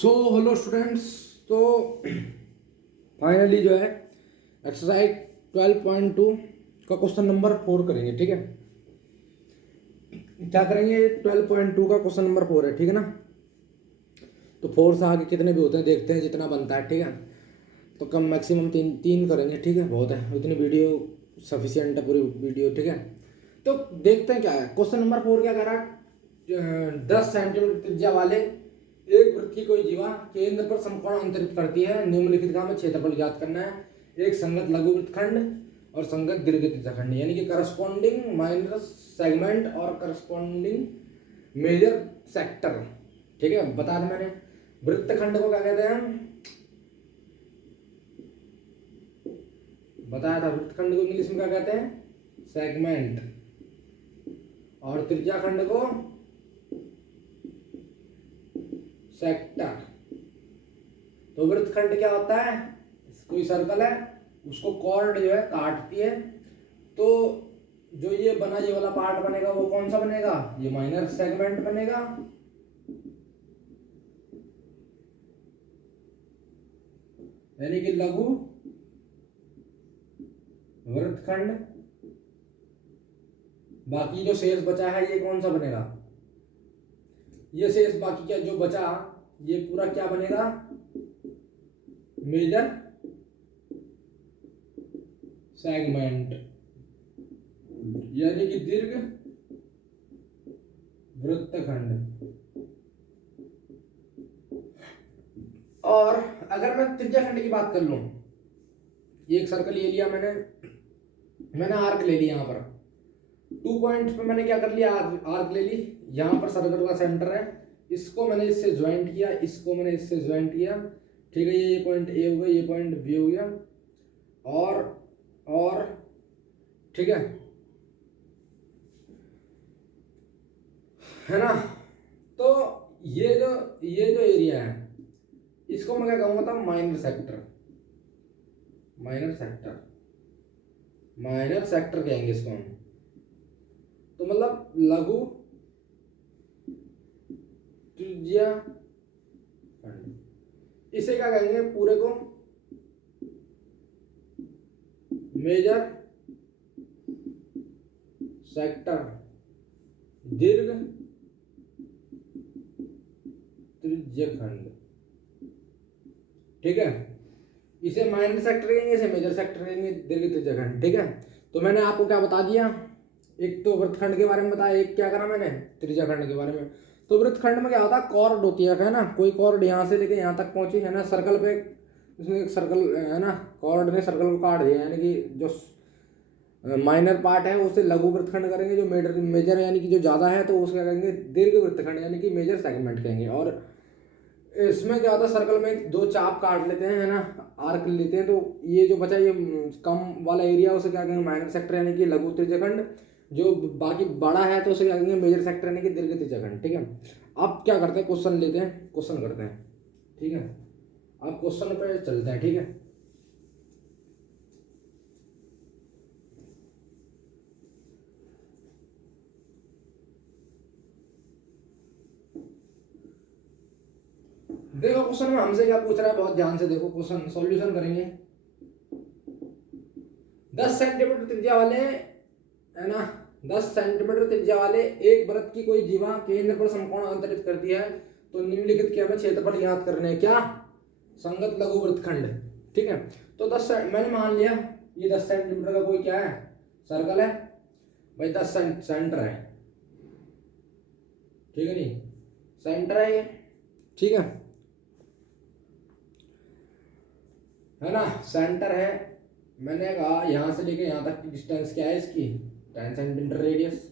So hello students. तो finally जो है एक्सरसाइज 12.2 का क्वेश्चन नंबर 4 करेंगे। ठीक है, क्या करेंगे? 12.2 का क्वेश्चन नंबर 4 है। ठीक है ना। तो 4 से आगे कितने भी होते हैं देखते हैं, जितना बनता है। ठीक है, तो कम मैक्सिमम तीन तीन करेंगे। ठीक है, बहुत है, उतनी वीडियो सफिशियंट है पूरी वीडियो। ठीक है, तो देखते हैं क्या है। क्वेश्चन नंबर 4 क्या कह रहा है? 10 सेंटीमीटर त्रिज्या वाले एक वृत्त की कोई जीवा केंद्र पर समकोण अंतरित करती है। निम्नलिखित का हमें क्षेत्रफल ज्ञात करना है। एक संगत लघु वृत्तखंड और संगत दीर्घ त्रिज्याखंड, यानी कि करस्पॉन्डिंग माइनर सेगमेंट और करस्पॉन्डिंग मेजर सेक्टर। ठीक है, बता दें मैंने। वृत्तखंड को क्या कहते हैं हम? बताया था, वृत्तखंड को इंग्लिश में क्या कहते हैं? सेगमेंट। और त्रिज्याखंड को सेक्टर। तो वृत्तखंड क्या होता है? कोई सर्कल है, उसको कॉर्ड जो है काटती है, तो जो ये बना, ये वाला पार्ट बनेगा, वो कौन सा बनेगा? ये माइनर सेगमेंट बनेगा। यानी कि लघु वृत्तखंड। बाकी जो शेष बचा है ये कौन सा बनेगा? ये शेष बाकी क्या जो बचा, ये पूरा क्या बनेगा? मेजर सेगमेंट, यानी कि दीर्घ वृत्तखंड। और अगर मैं त्रिज्याखंड की बात कर लूं, एक सर्कल ये लिया मैंने आर्क ले लिया। यहाँ पर 2 पॉइंट्स पे मैंने क्या कर लिया? आर्क ले ली। यहाँ पर सर्कल का सेंटर है, इसको मैंने इससे ज्वाइंट किया, इसको मैंने इससे ज्वाइंट किया। ठीक है, ये पॉइंट ए हो गया, ये पॉइंट बी हो गया। और ठीक है ना। तो ये जो एरिया है, इसको मैं क्या कहूँगा था? Minor sector. Minor sector, minor sector कहेंगे इसको हम। तो मतलब लघु त्रिज्या खंड, इसे क्या कहेंगे पूरे को? मेजर सेक्टर, दीर्घ त्रिज्यखंड। ठीक है, इसे माइनर सेक्टर कहेंगे, इसे मेजर सेक्टर कहेंगे, दीर्घ त्रिज्यखंड। ठीक है, तो मैंने आपको क्या बता दिया? एक तो वृत्तखंड के बारे में बताया, एक क्या करा मैंने? त्रिज्याखंड के बारे में। तो वृत्तखंड में क्या होता है? कॉर्ड होती है ना, कोई कॉर्ड यहाँ से लेके यहाँ तक पहुंची है ना, सर्कल पे उसमें एक सर्कल है ना, कॉर्ड ने सर्कल को काट दिया, यानी कि जो माइनर पार्ट है उसे लघु वृत्तखंड करेंगे, जो मेजर यानी कि जो ज़्यादा है तो उसका कहेंगे दीर्घ वृत्तखंड, यानी कि मेजर सेगमेंट कहेंगे। और इसमें क्या होता है? सर्कल में दो चाप काट लेते हैं, है ना, आर्क लेते हैं, तो ये जो बचा ये कम वाला एरिया उसे क्या कहेंगे? माइनर सेक्टर, यानी कि लघु त्रिज्यखंड। जो बाकी बड़ा है तो उसे क्या कहेंगे? मेजर सेक्टर, यानी कि दीर्घ त्रिज्यखंड। ठीक है, अब क्या करते हैं? क्वेश्चन लेते हैं, क्वेश्चन करते हैं। ठीक है, अब क्वेश्चन पे चलते हैं। ठीक है, देखो क्वेश्चन में हमसे क्या पूछ रहा है, बहुत ध्यान से देखो। क्वेश्चन सॉल्यूशन करेंगे। 10 सेंटीमीटर त्रिज्या वाले, है ना, 10 सेंटीमीटर त्रिज्या वाले एक वृत्त की कोई जीवा केंद्र पर समकोण अंतरित करती है, तो निम्नलिखित के हमें क्षेत्रफल ज्ञात करने हैं। क्या? संगत लघु वृत्तखंड। ठीक है, तो मैंने मान लिया ये 10 सेंटीमीटर का कोई क्या है? सर्कल है भाई, 10 सेंटर है। ठीक है, नहीं सेंटर है ये। ठीक है ना, सेंटर है। मैंने कहा यहाँ से लेके यहाँ तक की डिस्टेंस क्या है इसकी? 10 सेंटीमीटर रेडियस।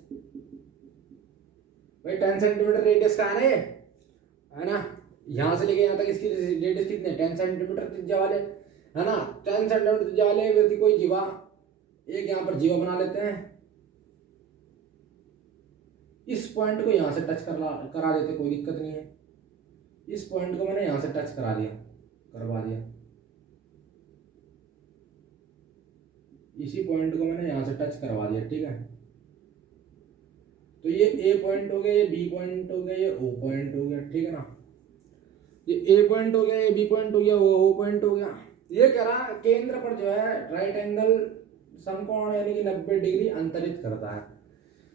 भाई 10 सेंटीमीटर रेडियस का है ना ये, है ना। यहाँ से लेके यहाँ तक इसकी रेडियस कितने? 10 सेंटीमीटर त्रिज्या वाले, है ना। 10 सेंटीमीटर त्रिज्या वाले व्यक्ति कोई जीवा, एक यहाँ पर जीवा बना लेते हैं। इस पॉइंट को यहाँ से टच करा देते, कोई दिक्कत नहीं है। इस पॉइंट को मैंने यहाँ से टच करवा दिया। इसी पॉइंट को मैंने यहाँ से टच करवा दिया। ठीक है, तो ये ए पॉइंट हो गया, ये बी पॉइंट हो गया, ये ओ पॉइंट हो गया। ठीक है ना। ये ए पॉइंट हो गया, ये बी पॉइंट हो गया, वो ओ पॉइंट हो गया। ये कह रहा केंद्र पर जो है राइट एंगल समकोण यानी कि 90 डिग्री अंतरित करता है।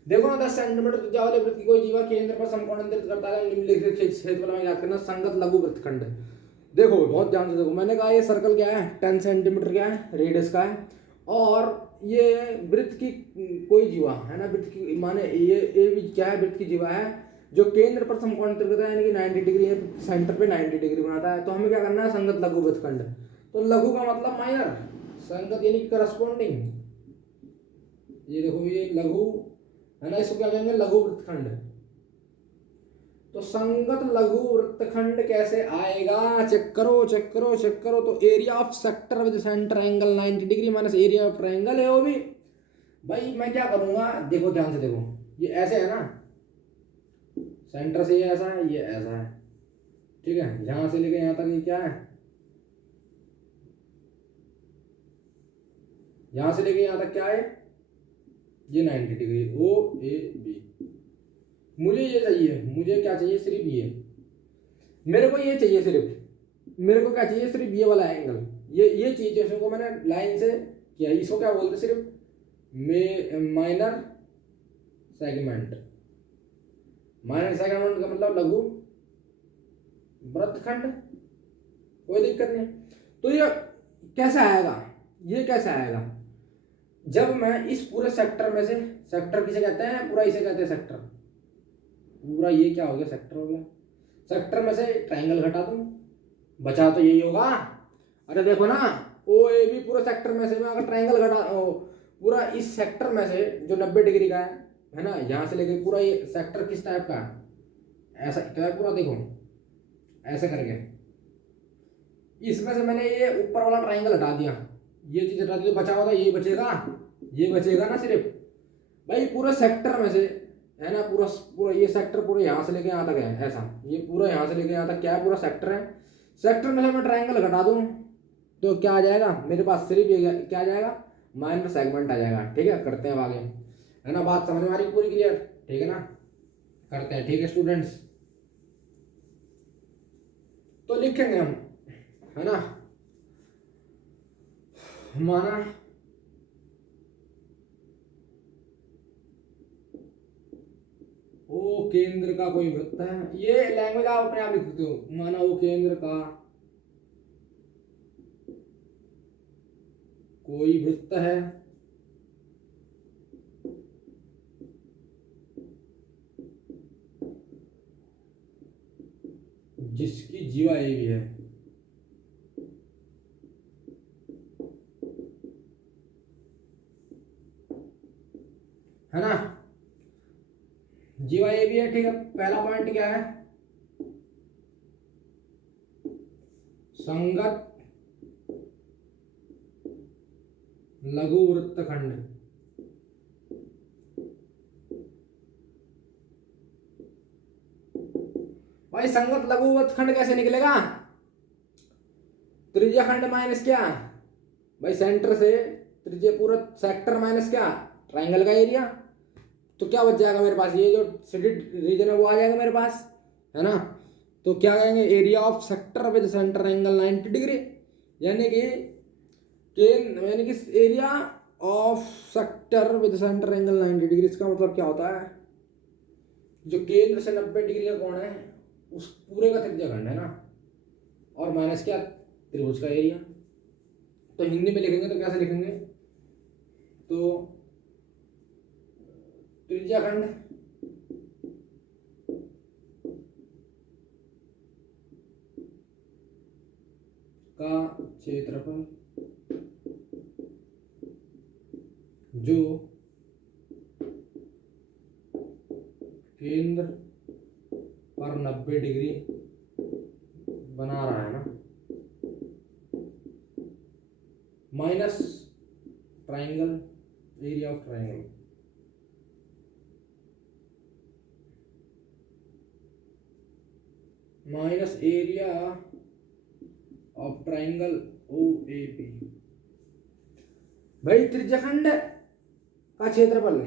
देखो ना 10 सेंटीमीटर त्रिज्या वाले वृत्त की कोई जीवा केंद्र पर समकोण अंतरित करता है। निम्नलिखित क्षेत्रफल में याद करना संगत लघु वृत्तखंड। देखो बहुत ध्यान से देखो, मैंने कहा ये सर्कल क्या है 10 सेंटीमीटर क्या है रेडियस का है, और ये वृत्त की कोई जीवा है ना, वृत्त की माने ये भी क्या है, वृत्त की जीवा है जो केंद्र पर समकोण अंतरित करता है यानी कि 90 डिग्री है, सेंटर पे 90 डिग्री बनाता है। तो हमें क्या करना है, संगत लघु वृत्तखंड। तो लघु का मतलब माइनर, संगत यानी करस्पॉन्डिंग। ये देखो ये लघु है ना, इसको क्या कहेंगे लघु वृत्तखंड। तो संगत लघु वृत्तखंड कैसे आएगा, चेक करो चेक करो चेक करो। तो area of sector with centre angle 90 degree minus area of triangle है वो भी। भाई मैं क्या करूंगा, देखो ध्यान से देखो, ये ऐसे है ना, सेंटर से ये ऐसा है, ये ऐसा है, ठीक है, यहां से लेके यहां तक ये क्या है, यहां से लेके यहां तक क्या है, ये 90 डिग्री ओ ए बी। मुझे ये चाहिए, मुझे क्या चाहिए, सिर्फ ये, मेरे को ये चाहिए सिर्फ, मेरे को क्या चाहिए, सिर्फ ये वाला एंगल, ये चीज जिसको मैंने लाइन से किया, इसको क्या बोलते, सिर्फ माइनर सेगमेंट। माइनर सेगमेंट का मतलब लघु वृत्तखंड, कोई दिक्कत नहीं। तो ये कैसे आएगा, ये कैसे आएगा, जब मैं इस पूरे सेक्टर में से, सेक्टर किसे कहते हैं, पूरा इसे कहते हैं सेक्टर, पूरा ये क्या हो गया, सेक्टर हो गया, सेक्टर में से ट्रायंगल घटा दूं, बचा तो यही होगा। अरे देखो ना, ओ ए बी पूरे सेक्टर में से मैं अगर ट्रायंगल घटा, पूरा इस सेक्टर में से जो 90 डिग्री का है ना, यहाँ से लेके पूरा ये सेक्टर किस टाइप का है, ऐसा क्या है पूरा, देखो ऐसे करके, इसमें से मैंने ये ऊपर वाला ट्रायंगल हटा दिया, ये चीज हटा दी, तो बचा होगा ये बचेगा, ये बचेगा ना सिर्फ। भाई पूरे सेक्टर में से है ना, पूरा पूरा ये सेक्टर पूरा यहाँ से लेके यहाँ तक है, ऐसा ये पूरा यहाँ से लेके यहाँ तक क्या है, पूरा सेक्टर है। सेक्टर में से मैं ट्रायंगल घटा दूं तो क्या आ जाएगा मेरे पास, सिर्फ ये क्या आ जाएगा, माइनर सेगमेंट आ जाएगा। ठीक है, करते हैं आगे, है ना, बात समझ में आ रही पूरी क्लियर, ठीक है ना, करते हैं, ठीक है स्टूडेंट्स। तो लिखेंगे हम, है ना, माना ओ केंद्र का कोई वृत्त है, ये लैंग्वेज आप अपने आप लिख सकते हो, माना वो केंद्र का कोई वृत्त है जिसकी जीवा ए भी है ना, जीवा ए भी है, ठीक है। पहला पॉइंट क्या है, संगत लघु वृत्तखंड। भाई संगत लघु वृत्तखंड कैसे निकलेगा, त्रिज्या खंड माइनस क्या, भाई सेंटर से त्रिज्या पूरा सेक्टर माइनस क्या, ट्रायंगल का एरिया। तो क्या बच जाएगा मेरे पास, ये जो सिडेड रीजन है वो आ जाएगा मेरे पास, है ना। तो क्या कहेंगे, area of sector with centre angle 90 degree, यानी कि area of sector with centre angle 90 degree. इसका मतलब क्या होता है, जो केंद्र से 90 डिग्री का कोण है उस पूरे का त्रिज्या खंड है ना, और माइनस क्या, त्रिभुज का एरिया। तो हिंदी में लिखेंगे तो कैसे लिखेंगे, तो त्रिज्या खंड का क्षेत्रफल जो केंद्र पर 90 डिग्री बना रहा है ना, minus triangle area of triangle, minus area of triangle O A P. भाई त्रिज्याखंड का क्षेत्रफल,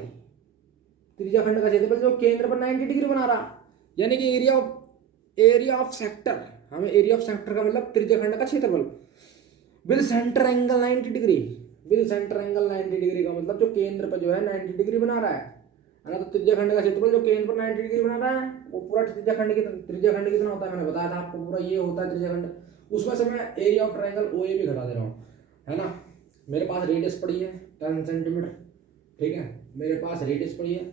त्रिज्याखंड का क्षेत्रफल जो केंद्र पर 90 डिग्री बना रहा, यानी कि area of area of sector, हमें एरिया ऑफ सेक्टर का मतलब त्रिज्यखंड का क्षेत्रफल with centre angle 90 degree. With centre angle 90 degree का मतलब जो केंद्र पर जो है 90 डिग्री बना रहा है ना। तो त्रिज्यखंड का क्षेत्रफल जो केंद्र पर 90 डिग्री बना रहा है वो पूरा त्रिज्यखंड कितना होता है मैंने बताया था आपको, पूरा ये होता है त्रिज्यखंड। उसमें से मैं एरिया ऑफ ट्रायंगल ओ ए भी घटा दे रहा हूँ, है ना। मेरे पास रेडियस पड़ी है 10 सेंटीमीटर, ठीक है, मेरे पास रेडियस पड़ी है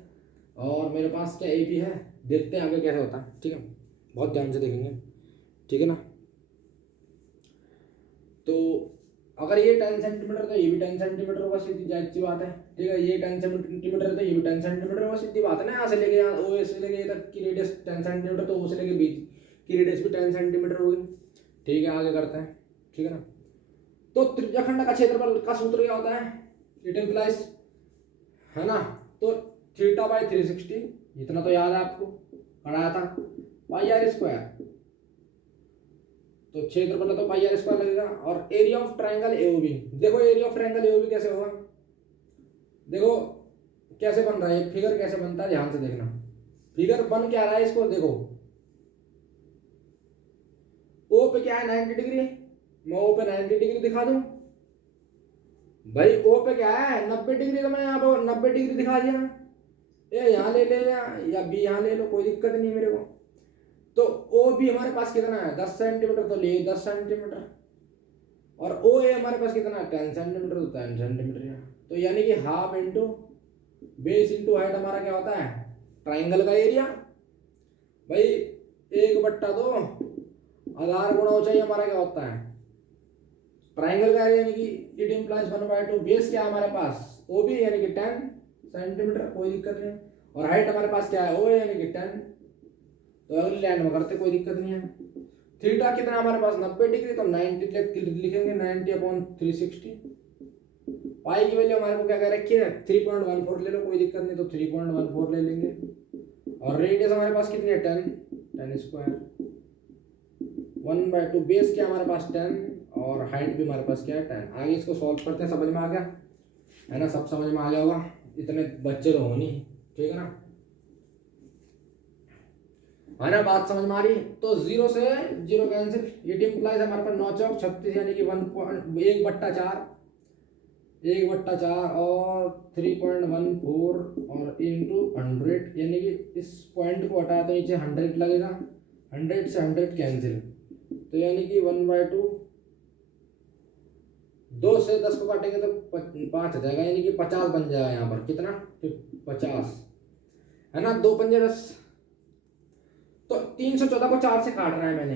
और मेरे पास क्या ए पी है। देखते हैं आगे कैसे होता है, ठीक है, बहुत ध्यान से देखेंगे, ठीक है ना। तो अगर ये 10 सेंटीमीटर तो ये भी 10 सेंटीमीटर होगा, सीधी जाहिर सी बात है, ठीक है। ये 10 सेंटीमीटर तो ये भी 10 सेंटीमीटर होगा, सीधी बात है ना। यहाँ से लेके यहाँ ओ से लेके ये तक की रेडियस 10 सेंटीमीटर, तो ओ से लेके बीच की रेडियस भी 10 सेंटीमीटर होगी, ठीक है। आगे करते हैं, ठीक है ना। तो त्रिज्यखंड का क्षेत्रफल का सूत्र क्या होता है, इट इम्प्लाइज, है ना। तो थीटा बाई 360, इतना तो याद है आपको, पढ़ाया था, पाई आर स्क्वायर। तो क्षेत्रफल है तो पाई आर स्क्वायर लगेगा। और एरिया ऑफ ट्रायंगल एओबी, देखो एरिया ऑफ ट्रायंगल एओबी कैसे होगा, देखो कैसे बन रहा है, एक फिगर कैसे बनता है, ध्यान से देखना। फिगर बन क्या रहा है, इसको देखो, ओ पे क्या है 90 डिग्री, मैं ओ पे 90 डिग्री दिखा दूं भाई। ओ पे क्या है 90 डिग्री, तो मैं यहाँ पर 90 डिग्री दिखा दिया। ए यहाँ ले ले या बी यहाँ ले लो, कोई दिक्कत नहीं मेरे को। तो ओ बी हमारे पास कितना है 10 सेंटीमीटर, तो ले 10 सेंटीमीटर। और ओ ए हमारे पास कितना है 10 सेंटीमीटर, तो 10 सेंटीमीटर है। तो यानी कि half into base into height हमारा क्या होता है ट्राइंगल का एरिया भाई। 1/2 आधार गुणा ऊंचाई हमारा क्या होता है ट्राइंगल का एरिया, यानी कि इट इम्प्लाइज 1/2। बेस क्या है हमारे पास ओ बी यानी कि 10 सेंटीमीटर, कोई दिक्कत नहीं। और हाइट हमारे पास क्या है ओ ए यानी कि 10। तो अगली लाइन में करते, कोई दिक्कत नहीं है। थीटा कितना हमारे पास 90 डिग्री, तो 90 लिखेंगे 90/360। पाई की वैल्यू हमारे को क्या कह रखी है 3.14 ले लो, कोई दिक्कत नहीं, तो 3.14 ले लेंगे। और रेडियस हमारे पास कितनी है 10 स्क्वायर 1/2। बेस क्या हमारे पास 10 और हाइट भी हमारे पास क्या है 10। आगे इसको सॉल्व करते हैं, समझ में आ गया है ना, सब समझ में आ गया होगा, इतने बच्चे तो हो नहीं, ठीक है ना, है ना, बात समझ में आ रही। तो 0 से 0 कैंसिल, इट इम्प्लाइज हमारे पास 9 चौक 36 यानी कि 1/4 और 3.14 और इंटू 100 यानी कि इस पॉइंट को हटाया तो नीचे 100 लगेगा, 100 से 100 कैंसिल, तो यानी कि 1/2। 2 से 10 को काटेंगे तो 5 आ जाएगा, यानी कि 50 बन जाएगा यहाँ पर, कितना 50, है ना। 2 पंजे 10, तो 314 को 4 से काट रहा है मैंने,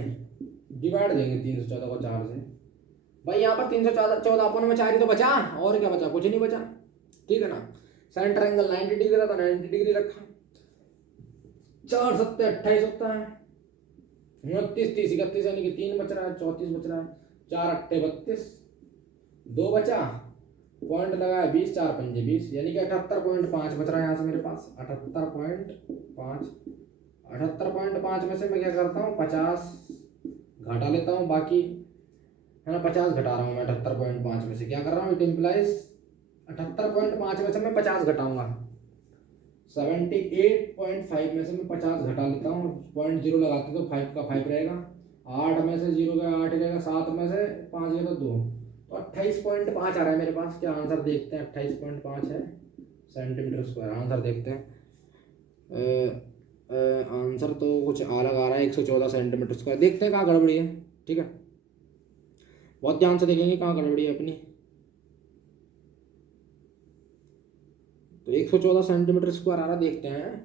डिवाइड देंगे 314 को 4 से भाई। यहाँ पर 314 अपन में 4 ही तो बचा, और क्या बचा, कुछ नहीं बचा, ठीक है ना। सेंटर एंगल 90 डिग्री था तो 90 डिग्री रखा, 4 7 28 होता है, 29 30 31 यानी कि 3 बच रहा है, 34 बच रहा है, 4 8 32, 2 बचा, पॉइंट लगाया 20, 4 पंजे 20 यानी कि 78.5 बच रहा है यहाँ से मेरे पास 78.5। 78.5 में से मैं क्या करता हूँ 50 घटा लेता हूँ, बाकी है ना 50 घटा रहा हूँ मैं 78.5 में से, क्या कर रहा हूँ इट इम्प्लाइज 78.5 में से मैं 50 घटाऊंगा, 78.5 में से मैं 50 घटा लेता हूँ, 0.0 लगाते तो 5 का 5 रहेगा, 8 में से 0 का 8 रहेगा, 7 में से 5 गया तो 2, तो 28.5 आ रहा है मेरे पास। क्या आंसर देखते हैं, 28.5 है सेंटीमीटर स्क्वायर, आंसर देखते हैं। आंसर तो कुछ अलग आ रहा है 114 सेंटीमीटर स्क्वायर, देखते हैं कहाँ गड़बड़ी है, ठीक है, बहुत ध्यान से देखेंगे कहाँ गड़बड़ी है अपनी। तो 114 सेंटीमीटर स्क्वायर आ रहा, देखते हैं।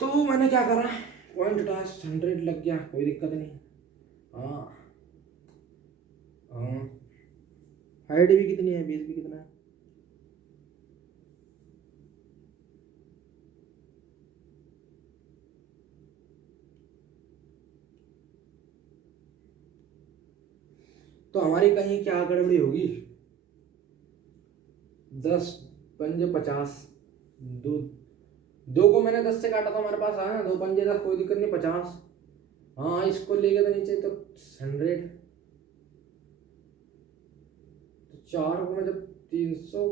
तो मैंने क्या करा, पॉइंट डैश 100 लग गया, कोई दिक्कत नहीं। हाँ हाँ, हाइट भी कितनी है, बेस भी कितना है, तो हमारी कहीं क्या गड़बड़ी होगी। 10 पंजे 50, 2 2 को मैंने 10 से काटा था, हमारे पास आया 2 पंजे 10, कोई दिक्कत नहीं 50। हाँ इसको ले गया था नीचे तो 100, तो 4 को मैं जब 300,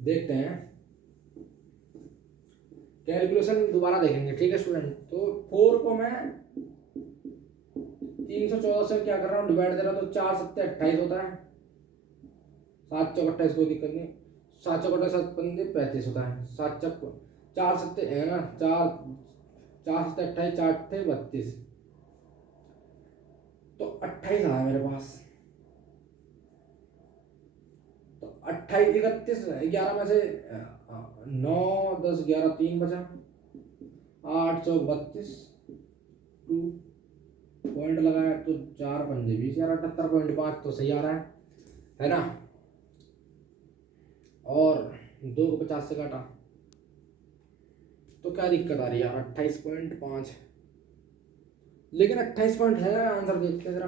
देखते हैं कैलकुलेशन दोबारा देखेंगे, ठीक है स्टूडेंट। तो 4 को मैं 314 से क्या कर रहा हूँ, डिवाइड दे रहा हूँ, तो 4 7 28 होता है, 7 चौक 28, कोई दिक्कत नहीं, 7 चौक 28 7 पंजे 35 होता है, 7 चौक 4 7 है ना, 4 4 7 28, 4 थे 32, तो 28 आया मेरे पास। तो 28 31 11 में से 9 10 11 3 बचा, 8 चौक 32, 2 पॉइंट लगाया तो 4 पंजे 20, 78.5 तो सही आ रहा है ना। और 2 को 50 से काटा तो क्या दिक्कत आ रही है यार, 28.5, लेकिन 28 पॉइंट है आंसर, देखते जरा,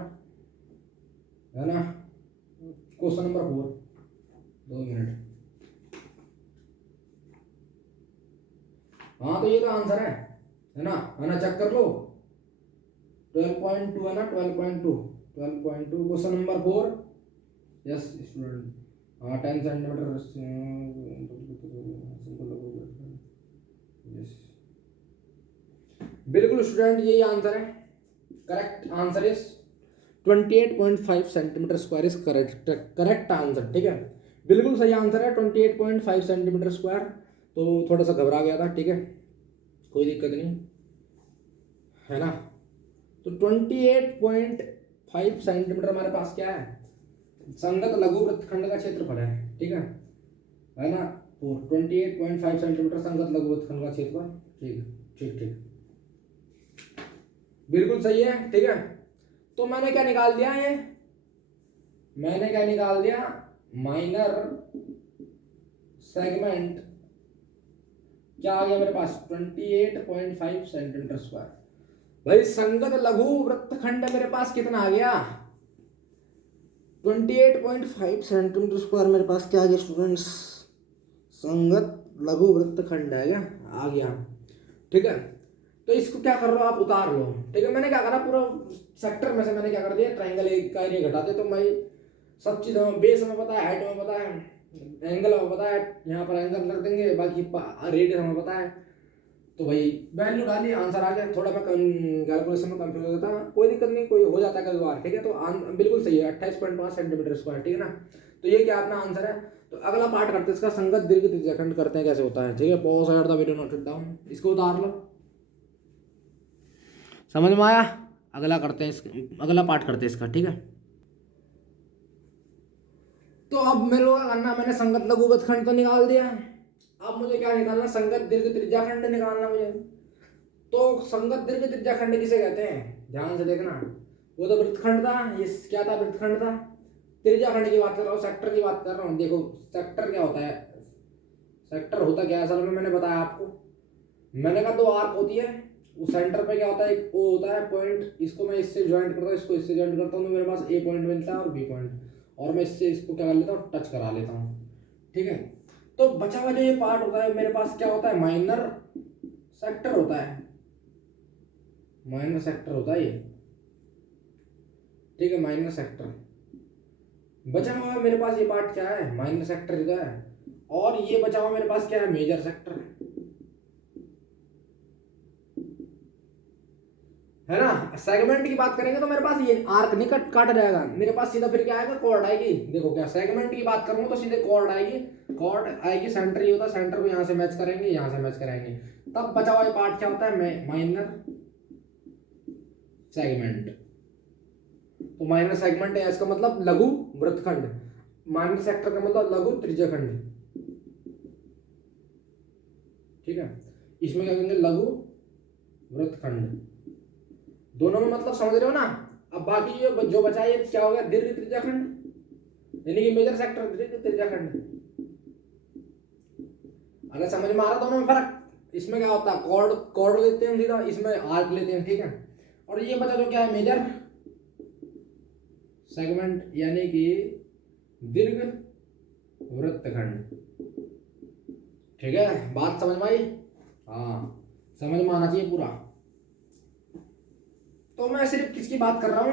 है ना। Question number 4, 2 minute. हाँ तो ये तो आंसर है ना, चेक कर लो, 12.2 है ना, 12.2 क्वेश्चन नंबर 4। यस स्टूडेंट, हाँ 10 सेंटीमीटर, यस बिल्कुल स्टूडेंट, यही आंसर है। Correct answer is 28.5 centimetre square is correct answer, ठीक है, बिल्कुल सही आंसर है 28.5 सेंटीमीटर स्क्वायर। तो थोड़ा सा घबरा गया था, ठीक है, कोई दिक्कत नहीं, है ना। तो 28.5 सेंटीमीटर हमारे पास क्या है, संगत लघु वृत्तखंड का क्षेत्रफल है, ठीक है ना। तो 28.5 सेंटीमीटर संगत लघु वृत्तखंड का क्षेत्रफल, ठीक ठीक ठीक, बिल्कुल सही है, ठीक है। तो मैंने क्या निकाल दिया, माइनर सेगमेंट क्या आ गया मेरे पास, 28.5 सेंटीमीटर स्क्वायर। भाई संगत लघु वृत्तखंड मेरे पास कितना आ गया, 28.5 सेंटीमीटर स्क्वायर मेरे पास क्या आ गया स्टूडेंट्स, संगत लघु वृत्तखंड है क्या, आ गया, ठीक है। तो इसको क्या कर रहे हो आप, उतार लो, ठीक है। मैंने क्या करा, पूरा सेक्टर में से मैंने क्या कर दिया, ट्रायंगल का एरिया घटा दे, तो भाई सब चीज हमें बेस में पता है, हाइट में पता है, एंगल में पता है, यहाँ पर एंगल रख देंगे, बाकी रेडियस हमें पता है, तो भाई वैल्यू डाली, आंसर आ गया। थोड़ा मैं कैलकुलेशन में कंफ्यूज हो जाता, कोई दिक्कत नहीं, कोई हो जाता है कभी बार, ठीक है। तो बिल्कुल सही है, 28.5 सेंटीमीटर स्क्वायर, ठीक है ना। तो ये क्या अपना आंसर है। तो अगला पार्ट करते हैं इसका, संगत दीर्घ त्रिज्याखंड करते हैं, कैसे होता है, ठीक है। पॉज और the video note it down, इसको उतार लो, समझ में आया। अगला करते हैं, अगला पार्ट करते हैं इसका, ठीक है। तो अब मेरे को करना, मैंने संगत लघु वृत्तखंड तो निकाल दिया, अब मुझे क्या निकालना, संगत दीर्घ त्रिज्याखंड निकालना मुझे। तो संगत दीर्घ त्रिज्याखंड किसे कहते हैं, ध्यान से देखना। वो तो वृत्तखंड था, ये क्या था, वृत्तखंड था। त्रिज्याखंड की बात कर रहा हूँ, सेक्टर की बात कर रहा हूँ। देखो सेक्टर क्या होता है, सेक्टर होता क्या है असल में, मैंने बताया आपको, मैंने कहा 2 आर्क होती है, उस सेंटर पे क्या होता है, एक ओ होता है पॉइंट, इसको मैं इससे ज्वाइंट करता हूँ, इसको इससे ज्वाइंट करता हूँ, तो मेरे पास ए पॉइंट मिलता है और बी पॉइंट, और मैं इससे इसको क्या कर लेता हूँ, टच करा लेता हूँ, ठीक है। तो बचा हुआ जो ये पार्ट होता है मेरे पास क्या होता है, माइनर सेक्टर होता है, माइनर सेक्टर होता है ये, ठीक है, माइनर सेक्टर। बचा हुआ मेरे पास ये पार्ट क्या है, माइनर सेक्टर का है, और ये बचा हुआ मेरे पास क्या है, मेजर सेक्टर है ना। सेगमेंट की बात करेंगे तो मेरे पास ये आर्क नहीं काटा जाएगा, मेरे पास सीधा फिर क्या आएगा, कॉर्ड आएगी। देखो क्या, सेगमेंट की बात करूँ तो सीधे कॉर्ड आएगी, सेंटर ये होता है, सेंटर को यहाँ से मैच करेंगे, यहाँ से मैच कराएंगे, तब बचा हुआ पार्ट क्या होता है, माइनर सेगमेंट। तो माइनर सेगमेंट है, इसका मतलब लघु वृत्तखंड, माइनर सेक्टर का मतलब लघु त्रिज्याखंड, ठीक है। इसमें क्या करेंगे, लघु वृत्तखंड, दोनों में मतलब समझ रहे हो ना। अब बाकी ये जो बचा है क्या हो गया, दीर्घ त्रिज्याखंड, यानी कि मेजर सेक्टर दीर्घ त्रिज्याखंड। अगर समझ में आ रहा दोनों में फर्क, इसमें क्या होता है, कॉर्ड लेते हैं सीधा, इसमें आर्क लेते हैं, ठीक है। और ये बचा जो क्या है, मेजर सेगमेंट, यानी कि दीर्घ वृत्तखंड, ठीक है। बात समझ में आई, हाँ समझ में आना चाहिए पूरा। तो मैं सिर्फ किसकी बात कर रहा हूं,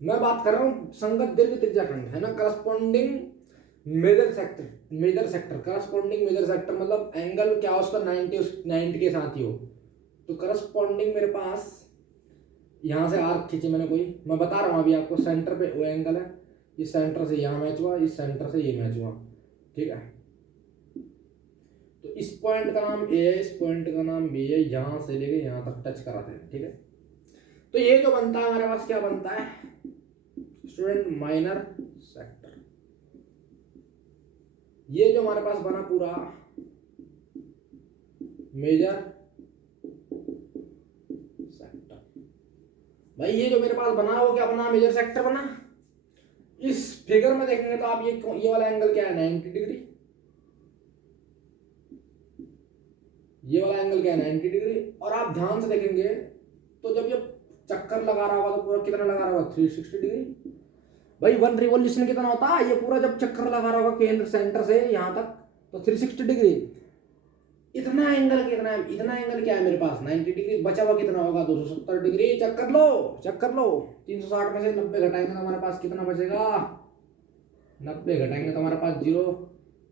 मैं बात कर रहा हूं संगत दीर्घ त्रिज्याखंड, है ना, corresponding major sector corresponding major sector मतलब एंगल क्या उसका 90 के साथ ही हो। तो करस्पॉन्डिंग मेरे पास यहाँ से आर्क खींची मैंने कोई, मैं बता रहा हूँ अभी आपको, सेंटर पे वो एंगल है, इस सेंटर से यहाँ मैच हुआ, इस सेंटर से ये मैच हुआ, ठीक है। तो इस पॉइंट का नाम ए है, इस पॉइंट का नाम बी है, यहाँ से लेके यहाँ तक टच कराते हैं, ठीक है। तो ये जो बनता है हमारे पास क्या बनता है स्टूडेंट, माइनर सेक्टर। ये जो हमारे पास बना पूरा मेजर सेक्टर। भाई ये जो मेरे पास बना वो क्या बना, मेजर सेक्टर बना। इस फिगर में देखेंगे तो आप ये वाला एंगल क्या है 90 डिग्री, ये वाला एंगल क्या है 90 डिग्री। और आप ध्यान से देखेंगे तो जब ये चक्कर लगा रहा होगा तो पूरा कितना लगा रहा होगा 360 डिग्री। भाई 1 रिवॉल्यूशन कितना होता है, ये पूरा जब चक्कर लगा रहा होगा केंद्र सेंटर से यहाँ तक तो 360 डिग्री। इतना एंगल कितना है, इतना एंगल क्या है मेरे पास 90 डिग्री, बचा हुआ कितना होगा 270 डिग्री। चक्कर लो 360 में से 90 घटाएंगे तो हमारे पास कितना बचेगा, 90 घटाएंगे तो हमारे पास 0,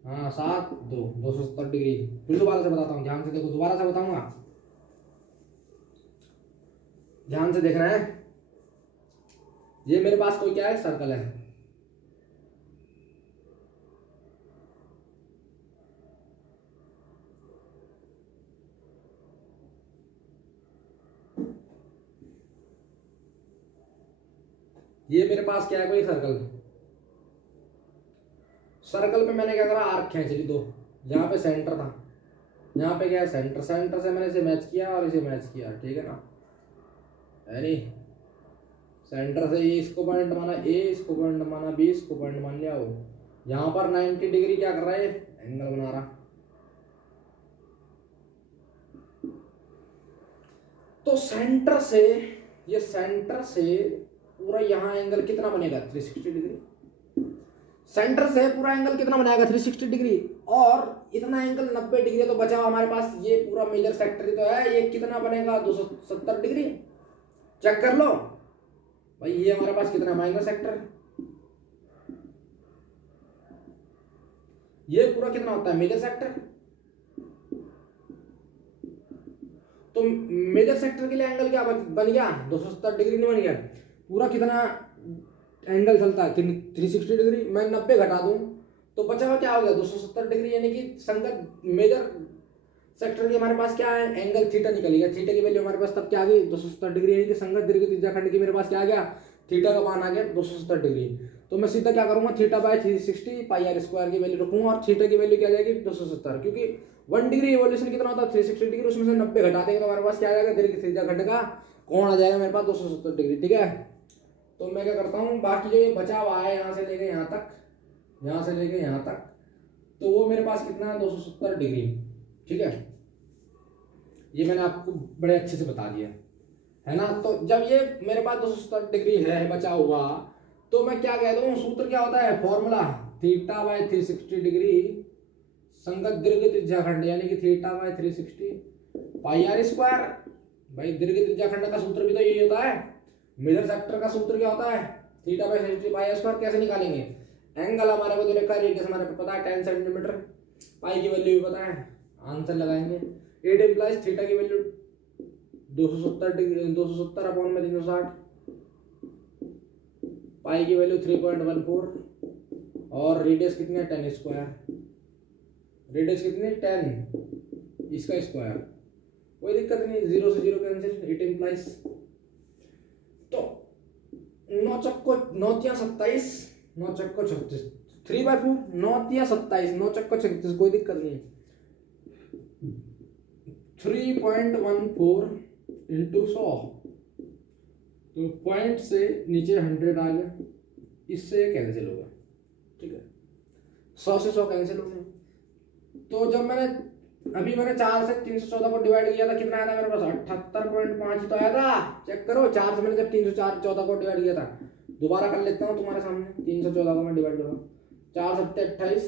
हाँ 7 2 270 डिग्री। फिर दोबारा से बताता हूँ, ध्यान से देखो, दोबारा से बताऊंगा, ध्यान से देखना है। ये मेरे पास कोई क्या है, सर्कल है, ये मेरे पास क्या है कोई सर्कल। सर्कल पे मैंने क्या करा, आर्क खींच ली दो, यहाँ पे सेंटर था, यहाँ पे क्या है सेंटर, सेंटर से मैंने इसे मैच किया और इसे मैच किया, ठीक है ना, है नहीं। सेंटर से ये इसको पॉइंट माना ए, इसको पॉइंट माना बी, इसको पॉइंट मान लिया हो। यहाँ पर 90 डिग्री क्या कर रहा है, एंगल बना रहा। तो सेंटर से, ये सेंटर से पूरा यहाँ एंगल कितना बनेगा 360 डिग्री। सेंटर से पूरा एंगल कितना बनाएगा 360 डिग्री, और इतना एंगल 90 डिग्री तो बचा हुआ हमारे पास, ये पूरा मेजर सेक्टर ही तो है, ये कितना बनेगा 270 डिग्री। चेक कर लो भाई, ये हमारे पास कितना माइनर सेक्टर, ये पूरा कितना होता है मेजर सेक्टर। तो मेजर सेक्टर के लिए एंगल क्या बन गया 270 डिग्री नहीं बन गया, पूरा कितना एंगल चलता है 360 डिग्री। मैं 90 घटा दूं तो बचा हुआ क्या हो गया 270 डिग्री, यानी कि संगत मेजर सेक्टर की हमारे पास क्या है एंगल थीटा निकल गया। थीटा की वैल्यू हमारे पास तब क्या आ गई 270 डिग्री, यानी कि संगत दीर्घ त्रिज्याखंड की मेरे पास क्या आ गया, थीटा का मान आ गया 270 डिग्री। तो मैं सीधा क्या करूंगा, theta by 360 pi r square की वैल्यू रखूंगा, और थीटा की वैल्यू क्या आ जाएगी 270, क्योंकि 1 डिग्री इवोल्यूशन कितना होता है 360 डिग्री, उसमें से 90 घटा देंगे तो हमारे पास क्या आ जाएगा, दीर्घ त्रिज्याखंड का कोण आ जाएगा मेरे पास 270 डिग्री, ठीक है। तो मैं क्या करता हूँ, बाकी जो ये बचा हुआ है यहाँ से लेके यहाँ तक, यहाँ से लेके यहाँ तक, तो वो मेरे पास कितना है 270 डिग्री, ठीक है। ये मैंने आपको बड़े अच्छे से बता दिया है ना। तो जब ये मेरे पास 270 डिग्री है बचा हुआ, तो मैं क्या कह दूँ, सूत्र क्या होता है, फॉर्मूला थीटा बाय 360 डिग्री संगत दीर्घ त्रिज्याखंड, यानी कि theta by 360 pi r square. भाई दीर्घ त्रिज्याखंड का सूत्र भी तो यही होता है, मेजर सेक्टर का सूत्र क्या होता है theta by 360 pi r square. कैसे निकालेंगे, एंगल हमारे को दे रखा है, रेडियस हमारे को पता है 10 सेंटीमीटर, पाई की वैल्यू भी पता है, आंसर लगाएंगे। इट इम्प्लाइज थीटा की वैल्यू 270 डिग्री 270 अपॉन में 360, पाई की वैल्यू 3.14, और रेडियस कितनी है 10 स्क्वायर, रेडियस कितनी 10 इसका स्क्वायर, कोई दिक्कत नहीं, 0 से 0 कैंसिल। इट इम्प्लाइज, तो 9 चक्को 9 तिया 27, 9 चक्को 36, 3/4 9 तिया 27, 9 चक्को 36, कोई दिक्कत नहीं। 3.14 इंटू 100, तो पॉइंट से नीचे 100 आ गया, इससे कैंसिल होगा, ठीक है, 100 से 100 कैंसिल हो गया। तो जब मैंने 4 से 314 को डिवाइड किया था, कितना आया था मेरे पास 78.5 तो आया था। चेक करो, 4 से मैंने जब 314 को डिवाइड किया था, दोबारा कर लेता हूँ तुम्हारे सामने, 314 को मैं डिवाइड कर रहा हूँ, 4 7 28,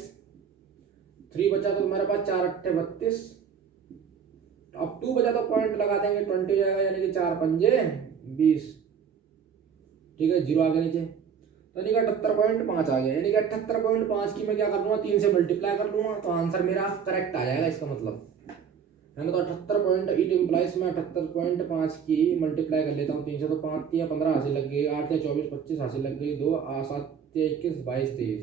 3 बचा तो तुम्हारे पास 4 8 32, अब 2 बचा तो पॉइंट लगा देंगे 20 जाएगा, यानी कि 4 5 20, ठीक है, 0 आगे नीचे। तो यानी कि 78.5 आ गया। यानी कि 78.5 की मैं क्या कर लूँगा, 3 से मल्टीप्लाई कर लूँगा तो आंसर मेरा करेक्ट आ जाएगा इसका मतलब है ना। तो 78 इट इम्प्लाइज मैं 78.5 की मल्टीप्लाई कर लेता हूँ 3 से, तो 5 या 15 हासिल लग गई, 8 या 24 25 हासिल लग गई, 2 7 या 21 22 23।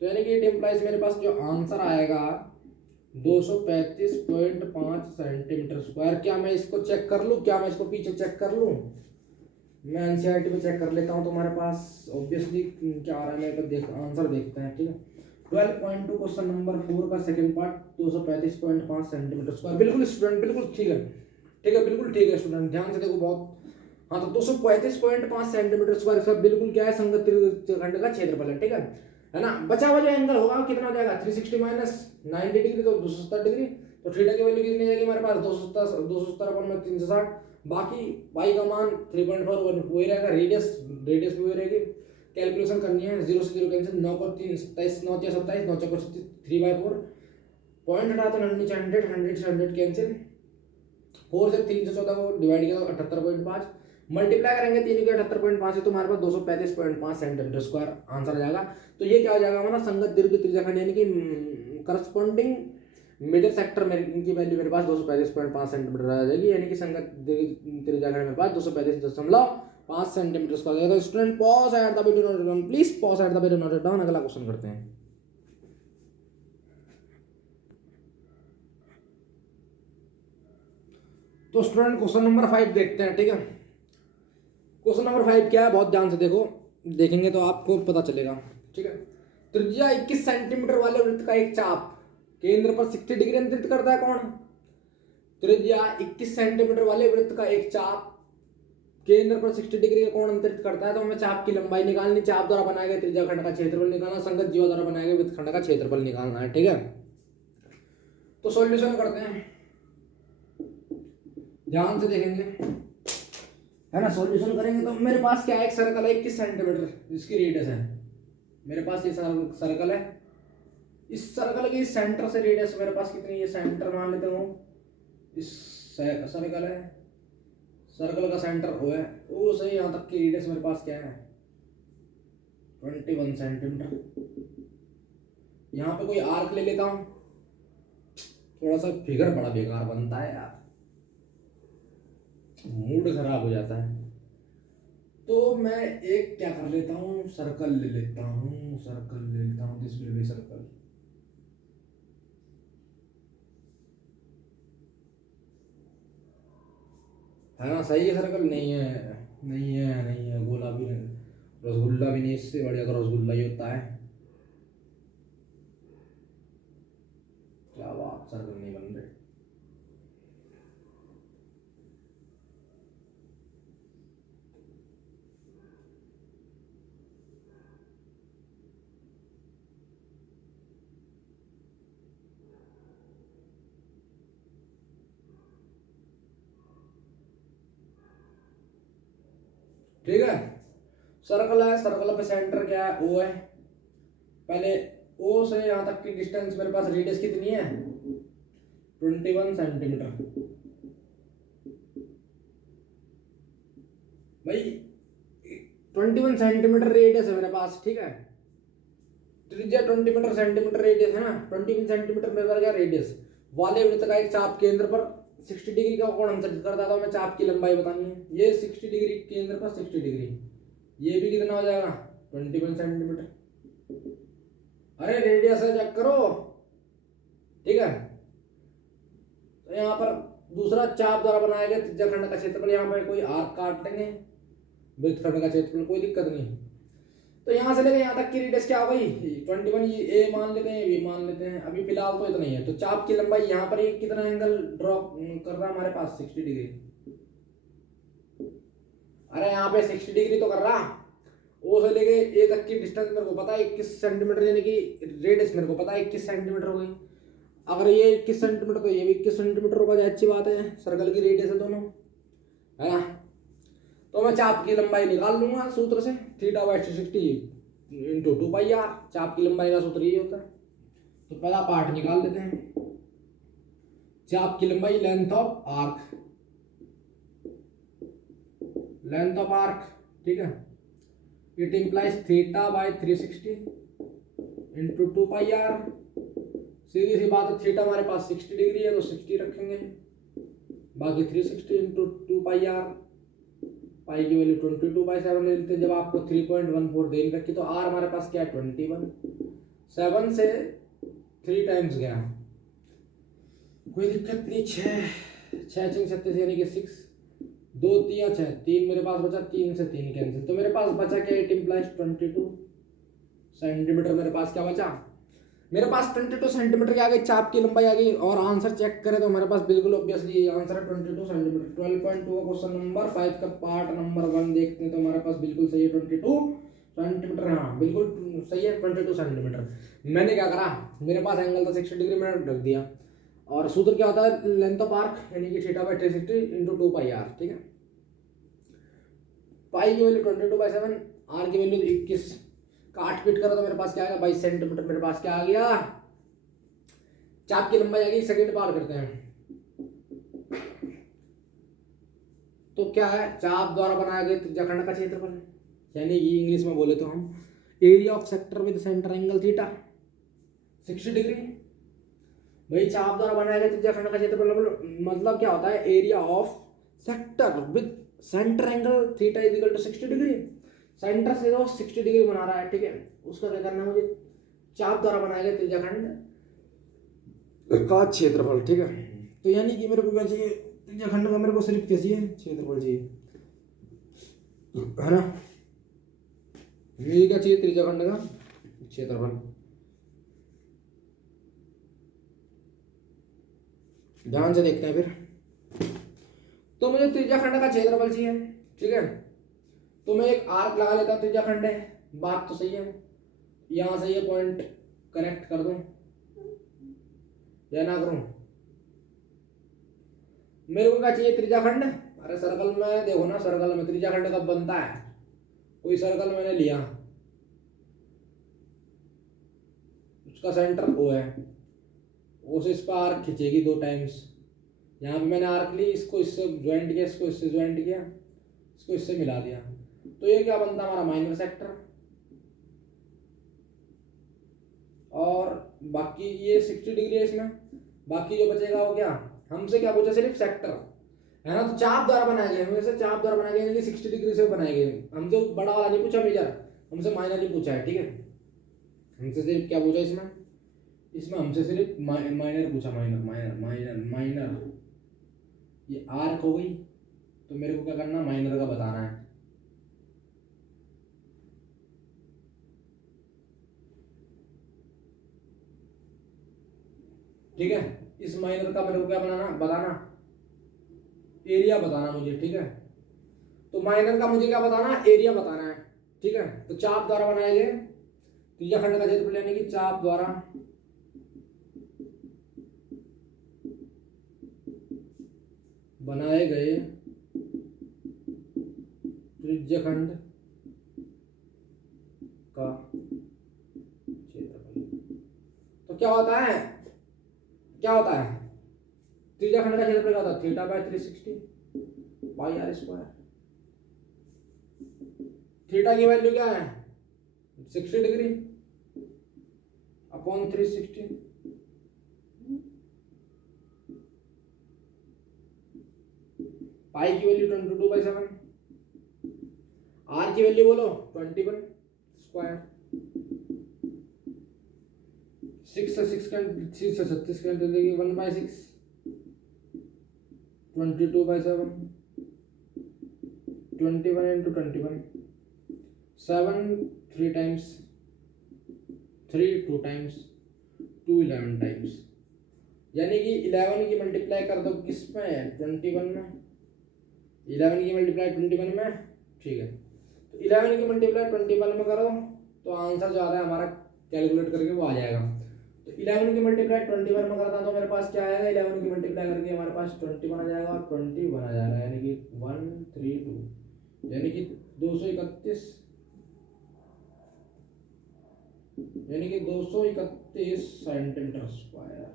तो यानी कि इट इम्प्लाइज मेरे पास जो आंसर आएगा 235.5 सेंटीमीटर स्क्वायर। क्या मैं इसको चेक कर लूँ, क्या मैं इसको पीछे चेक कर लूँ, मैं एनसीईआरटी पे चेक कर लेता हूँ। तो हमारे पास ऑब्वियसली क्या आ रहा है मेरे को, आंसर देखते हैं। ठीक है, 12.2 क्वेश्चन नंबर 4 का सेकंड पार्ट, 235.5 सेंटीमीटर स्क्वायर। बिल्कुल स्टूडेंट, बिल्कुल ठीक है, ठीक है, बिल्कुल ठीक है स्टूडेंट, ध्यान से देखो बहुत। हाँ, तो 235.5 सेंटीमीटर स्क्वायर इसका बिल्कुल क्या है, संगत त्रिभुज का क्षेत्रफल है ना। बचा हुआ जो एंगल होगा कितना हो जाएगा, 360 माइनस 90 डिग्री, तो 270 डिग्री। तो थीटा की वैल्यू कितनी जाएगी हमारे पास, 270 बाकी पाई का मान 3.4 वही रहेगा, रेडियस रेडियस भी वही रहेगी। कैलकुलेशन करनी है, 0 से 0 कैंसिल, 9 को 3 27, 9 या 27, 9 चौको 3/4, पॉइंट हटा तो नीचे 100, 100 से 100 कैंसिल, 4 से 3 से 14 को डिवाइड किया तो 78.5, मल्टीप्लाई करेंगे 3 के 78.5 से, तो हमारे पास 235.5 सेंटीमीटर स्क्वायर आंसर आ जाएगा। तो ये क्या हो जाएगा हमारा, संगत दीर्घ त्रिज्याखंड यानी कि करस्पॉन्डिंग मेजर सेक्टर में इनकी वैल्यू मेरे पास 235.5 सेंटीमीटर आ जाएगी। यानी कि संगत त्रिज्याखंड मेरे पास 235.5 सेंटीमीटर स्क्वायर। तो student pause at the video, note down please, pause at the video, note down. अगला क्वेश्चन करते हैं। तो स्टूडेंट क्वेश्चन नंबर 5 देखते हैं। ठीक है, क्वेश्चन नंबर 5 क्या है, बहुत ध्यान से देखो, देखेंगे तो आपको पता चलेगा। ठीक है, त्रिज्या 21 सेंटीमीटर वाले वृत्त का एक चाप केंद्र पर 60 डिग्री अंतरित करता है कौन। त्रिज्या 21 सेंटीमीटर वाले वृत्त का एक चाप केंद्र पर 60 डिग्री का कोण अंतरित करता है। तो हमें चाप की लंबाई निकालनी, चाप द्वारा बनाए गए त्रिज्या खंड का क्षेत्रफल निकालना, संगत जीवा द्वारा बनाए गए वृत्त खंड का क्षेत्रफल निकालना है। ठीक है, तो सॉल्यूशन करते हैं, ध्यान से देखेंगे है ना। सॉल्यूशन करेंगे तो मेरे पास क्या है, एक सर्कल है 21 सेंटीमीटर जिसकी रेडियस है। मेरे पास ये सर्कल है, इस सर्कल की सेंटर से रेडियस मेरे पास कितनी है, सेंटर मान लेते हो, इस सर्कल है, सर्कल का सेंटर O है, O से यहाँ तक की रेडियस मेरे पास क्या है 21 सेंटीमीटर। यहाँ पे कोई आर्क ले लेता हूँ, थोड़ा सा फिगर बड़ा बेकार बनता है यार, मूड खराब हो जाता है। तो मैं एक क्या कर लेता हूँ, सर्कल ले लेता हूँ, दिस विल बी सर्कल। है ना, सही है सर्कल, नहीं है, नहीं है, गोला भी नहीं, रसगुल्ला भी नहीं, इससे बढ़िया का रसगुल्ला ही होता है। क्या बात, सर्कल नहीं बन रहे। ठीक है, सर्कल है, सर्कल पे सेंटर क्या है, O है। पहले O से यहाँ तक की डिस्टेंस मेरे पास रेडियस कितनी है 21 सेंटीमीटर। भाई 21 सेंटीमीटर रेडियस है मेरे पास। ठीक है, त्रिज्या 20 मीटर सेंटीमीटर रेडियस है ना, 21 सेंटीमीटर मेरे पास क्या रेडियस वाले वृत्त का एक चाप केंद्र पर 60 डिग्री का कोण अंतरित करता है। तो हमें चाप की लंबाई बतानी है, ये 60 डिग्री केंद्र पर 60 डिग्री, ये भी कितना हो जाएगा 21 सेंटीमीटर। अरे रेडियस है, चेक करो। ठीक है, तो यहाँ पर दूसरा चाप द्वारा बनाया गया त्रिज्याखंड का क्षेत्रफल, यहाँ पर कोई आर्क काट लेंगे, वृत्तखंड का क्षेत्रफल, कोई दिक्कत नहीं। तो यहाँ से लेकर यहाँ तक की रेडियस क्या हो गई 21, ये ए मान लेते हैं, बी मान लेते हैं, अभी फिलहाल तो इतना ही है। तो चाप की लंबाई यहाँ पर ये कितना एंगल ड्रॉ कर रहा है हमारे पास 60 डिग्री। अरे यहाँ पे 60 डिग्री तो कर रहा, ओ से लेके ए तक की डिस्टेंस मेरे को पता है 21 सेंटीमीटर, यानी कि रेडियस मेरे को पता है 21 सेंटीमीटर हो गई। अगर ये 21 सेंटीमीटर तो ये भी 21 सेंटीमीटर होगा, अच्छी बात है, सर्कल की रेडियस है दोनों, है ना। तो मैं चाप की लंबाई निकाल लूंगा सूत्र से, theta by 60 into 2 pi r, चाप की लंबाई का सूत्र ये होता है। तो पहला पार्ट निकाल लेते हैं, चाप की लंबाई लेंथ ऑफ आर्क, ठीक है, it implies theta by 360 into 2 pi R. सीधी सी बात है, थीटा हमारे पास 60 डिग्री है तो 60 रखेंगे, बाकी 360 इंटू 2 पाई आर, पाई की वैल्यू 22/7 ले लेते हैं। जब आपको 3.14 देनी रखी तो आर हमारे पास क्या है 21, 7 से 3 टाइम्स गया, कोई दिक्कत नहीं। 6 यानी कि 6, 2 3 6, 3 मेरे पास बचा, 3 से 3 कैंसिल, तो मेरे पास बचा क्या, इट इम्प्लाइज 22 सेंटीमीटर। मेरे पास क्या बचा, मेरे पास 22 सेंटीमीटर की आ गई, चाप की लंबाई आ गई। और आंसर चेक करें तो मेरे पास बिल्कुल ऑब्वियसली आंसर है 22 सेंटीमीटर। 12.2 क्वेश्चन नंबर 5 का पार्ट नंबर 1 देखते हैं तो हमारे पास बिल्कुल सही है 22 सेंटीमीटर। हाँ बिल्कुल सही है 22 सेंटीमीटर। मैंने क्या करा, मेरे पास एंगल था 60 डिग्री, मैंने रख दिया। और सूत्र क्या होता है, लेंथ ऑफ आर्क यानी कि theta by 360 into 2 pi r. ठीक है, पाई की वैल्यू 22/7, आर की वैल्यू 21, काट पीट करो तो मेरे पास क्या आएगा 22 सेंटीमीटर। मेरे पास क्या आ गया, चाप की लंबाई आ गई। सेकंड पार करते हैं तो क्या है, चाप द्वारा बनाया गया त्रिज्याखंड का क्षेत्रफल, यानी कि इंग्लिश में बोले तो हम area of sector with centre angle theta 60 degree. भाई चाप द्वारा बनाया गया त्रिज्याखंड का क्षेत्रफल मतलब क्या होता है, area of sector with centre angle theta is equal to 60 degree. Centre से जो 60 डिग्री बना रहा है, ठीक है, उसका क्या करना है मुझे, चाप द्वारा बनाया गया त्रिज्याखंड का क्षेत्रफल। ठीक है, तो यानी कि मेरे को क्या चाहिए, त्रिज्याखंड का मेरे को सिर्फ क्या चाहिए, क्षेत्रफल चाहिए, है ना। ये क्या चाहिए, त्रिज्याखंड का क्षेत्रफल। ध्यान से देखते हैं फिर। तो मुझे त्रिज्याखंड का क्षेत्रफल चाहिए, ठीक है। तो मैं एक आर्क लगा लेता हूँ, त्रिज्याखंड है, बात तो सही है। यहां से ये पॉइंट कनेक्ट कर दूं या ना करूं, मेरे को क्या चाहिए, त्रिज्याखंड। अरे सर्कल में देखो ना, सर्कल में त्रिज्याखंड कब बनता है, कोई सर्कल मैंने लिया, उसका सेंटर ओ है, ओ से इस पर आर्क खींचेगी 2 टाइम्स। यहाँ पे मैंने आर्क ली, इसको इससे ज्वाइंट किया, इसको इससे ज्वाइंट किया, इसको इससे मिला दिया, तो ये क्या बनता है हमारा माइनर सेक्टर। और बाकी ये 60 डिग्री है इसमें, बाकी जो बचेगा वो क्या, हमसे क्या पूछा, सिर्फ सेक्टर है ना। तो चाप द्वारा बनाए गए, हमें से चाप द्वारा बनाए गए यानी कि 60 डिग्री से बनाए गए। हमसे बड़ा वाला नहीं पूछा मेजर, हमसे माइनर ही पूछा है। ठीक है, हमसे सिर्फ क्या पूछा इसमें, इसमें हमसे सिर्फ माइनर पूछा, माइनर माइनर माइनर माइनर। ये आर्क हो गई, तो मेरे को क्या करना, माइनर का बताना है। ठीक है, इस माइनर का मेरे को क्या बनाना, बताना, एरिया बताना मुझे। ठीक है, तो माइनर का मुझे क्या बताना, एरिया बताना है। ठीक है, तो चाप द्वारा बनाए गए त्रिज्याखंड का क्षेत्रफल यानी कि चाप द्वारा बनाए गए त्रिज्याखंड का क्षेत्रफल। तो क्या होता है, क्या होता है, त्रिज्याखंड का क्षेत्रफल क्या होता है, theta by 360 pi r square. Theta की वैल्यू क्या है 60 डिग्री अपॉन 360, पाई की वैल्यू 22/7, आर की वैल्यू बोलो 21 स्क्वायर। 6 से 6 कैंसिल देगी, 1/6, 22/7, 21 इंटू 21, 7 3 टाइम्स, 3 2 टाइम्स, 2 11 टाइम्स, यानी कि 11 की मल्टीप्लाई कर दो किस में, 21 में, 11 की मल्टीप्लाई 21 में। ठीक है, तो 11 की मल्टीप्लाई 21 में करो तो आंसर जो आ रहा है हमारा कैलकुलेट करके वो आ जाएगा। तो 11 की मल्टीप्लाई 21 में करता तो मेरे पास क्या आएगा, 11 की मल्टीप्लाई करके हमारे पास 21 आ जाएगा और 21 आ जाएगा, यानी कि 132, यानी कि 231, यानी कि 231 सेंटीमीटर स्क्वायर।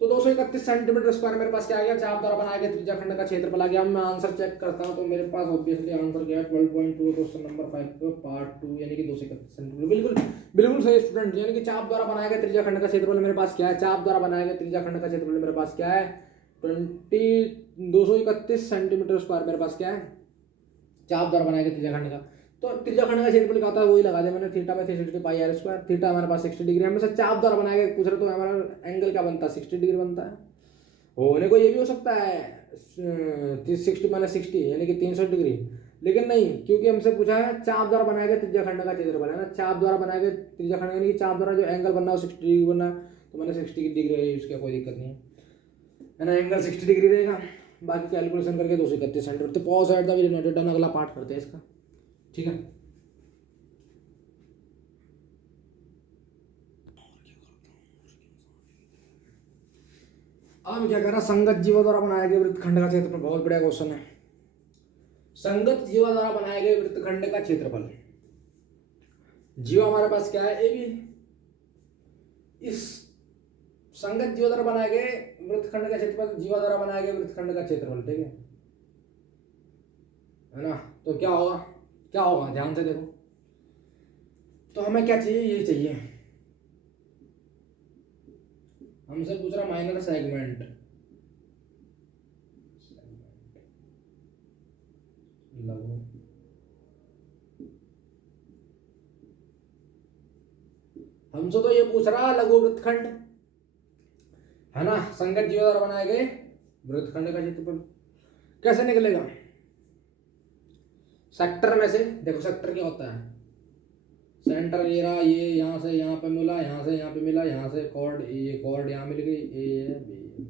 तो 231 सेंटीमीटर स्क्वायर मेरे पास क्या आ गया, चाप द्वारा बनाए गए त्रिज्या खंड का क्षेत्रफल आ गया। अब मैं आंसर चेक करता हूँ तो मेरे पास ऑब्वियसली आंसर क्या है 12.2, क्वेश्चन नंबर 5 का पार्ट 2 यानी कि 231 सेंटीमीटर। बिल्कुल बिल्कुल सही स्टूडेंट, यानी कि चाप द्वारा बनाए गए त्रिज्या खंड का क्षेत्रफल मेरे पास क्या है, चाप द्वारा बनाए गए त्रिज्या खंड का क्षेत्रफल मेरे पास क्या है 231 सेंटीमीटर स्क्वायर मेरे पास क्या है, चाप द्वारा बनाए गए त्रिज्या खंड का। तो त्रिज्या खंड का क्षेत्रफल क्या होता है वही लगा दिया मैंने, theta by 360 pi r square. Theta हमारे पास 60 डिग्री, हमेशा चाप द्वारा बनाए गए पूछ रहे तो हमारा एंगल क्या बनता है 60 डिग्री बनता है। होने को ये भी हो सकता है 60 माइनस 60 यानी कि 360 डिग्री, लेकिन नहीं, क्योंकि हमसे पूछा है चाप द्वारा बनाए गए त्रिज्या खंड का क्षेत्रफल है ना, चाप द्वारा बनाए गए त्रिज्या खंड यानी कि चाप द्वारा जो एंगल बनना है 60 डिग्री बनना है, तो मैंने 60 डिग्री है, इसका कोई दिक्कत नहीं है ना, एंगल 60 डिग्री रहेगा। बाकी कैलकुलेशन करके 231 सेंटीमीटर। तो pause at the video noted down, अगला पार्ट करते हैं इसका, ठीक है। अब क्या कह रहा, संगत जीवों द्वारा बनाए गए वृत्तखंड का क्षेत्रफल, बहुत बढ़िया क्वेश्चन है। संगत जीवा द्वारा बनाए गए वृत्तखंड का क्षेत्रफल, जीवा हमारे पास क्या है ए बी, इस संगत जीवा द्वारा बनाए गए वृत्तखंड का क्षेत्रफल, जीवा द्वारा बनाए गए वृत्तखंड का क्षेत्रफल, ठीक है ना। तो क्या होगा, क्या होगा ध्यान से देखो, तो हमें क्या चाहिए, ये चाहिए, हमसे पूछ रहा माइनर सेगमेंट, लघु हमसे तो ये पूछ रहा लघु वृत्तखंड है ना, संगत जीवा द्वारा बनाए गए वृत्तखंड का क्षेत्रफल कैसे निकलेगा। सेक्टर में से देखो, सेक्टर क्या होता है, सेंटर ये रहा, ये यहाँ से यहाँ पे मिला, यहाँ से यहाँ पे मिला, यहाँ से कॉर्ड, ये कॉर्ड यहाँ मिल गई, ए बी।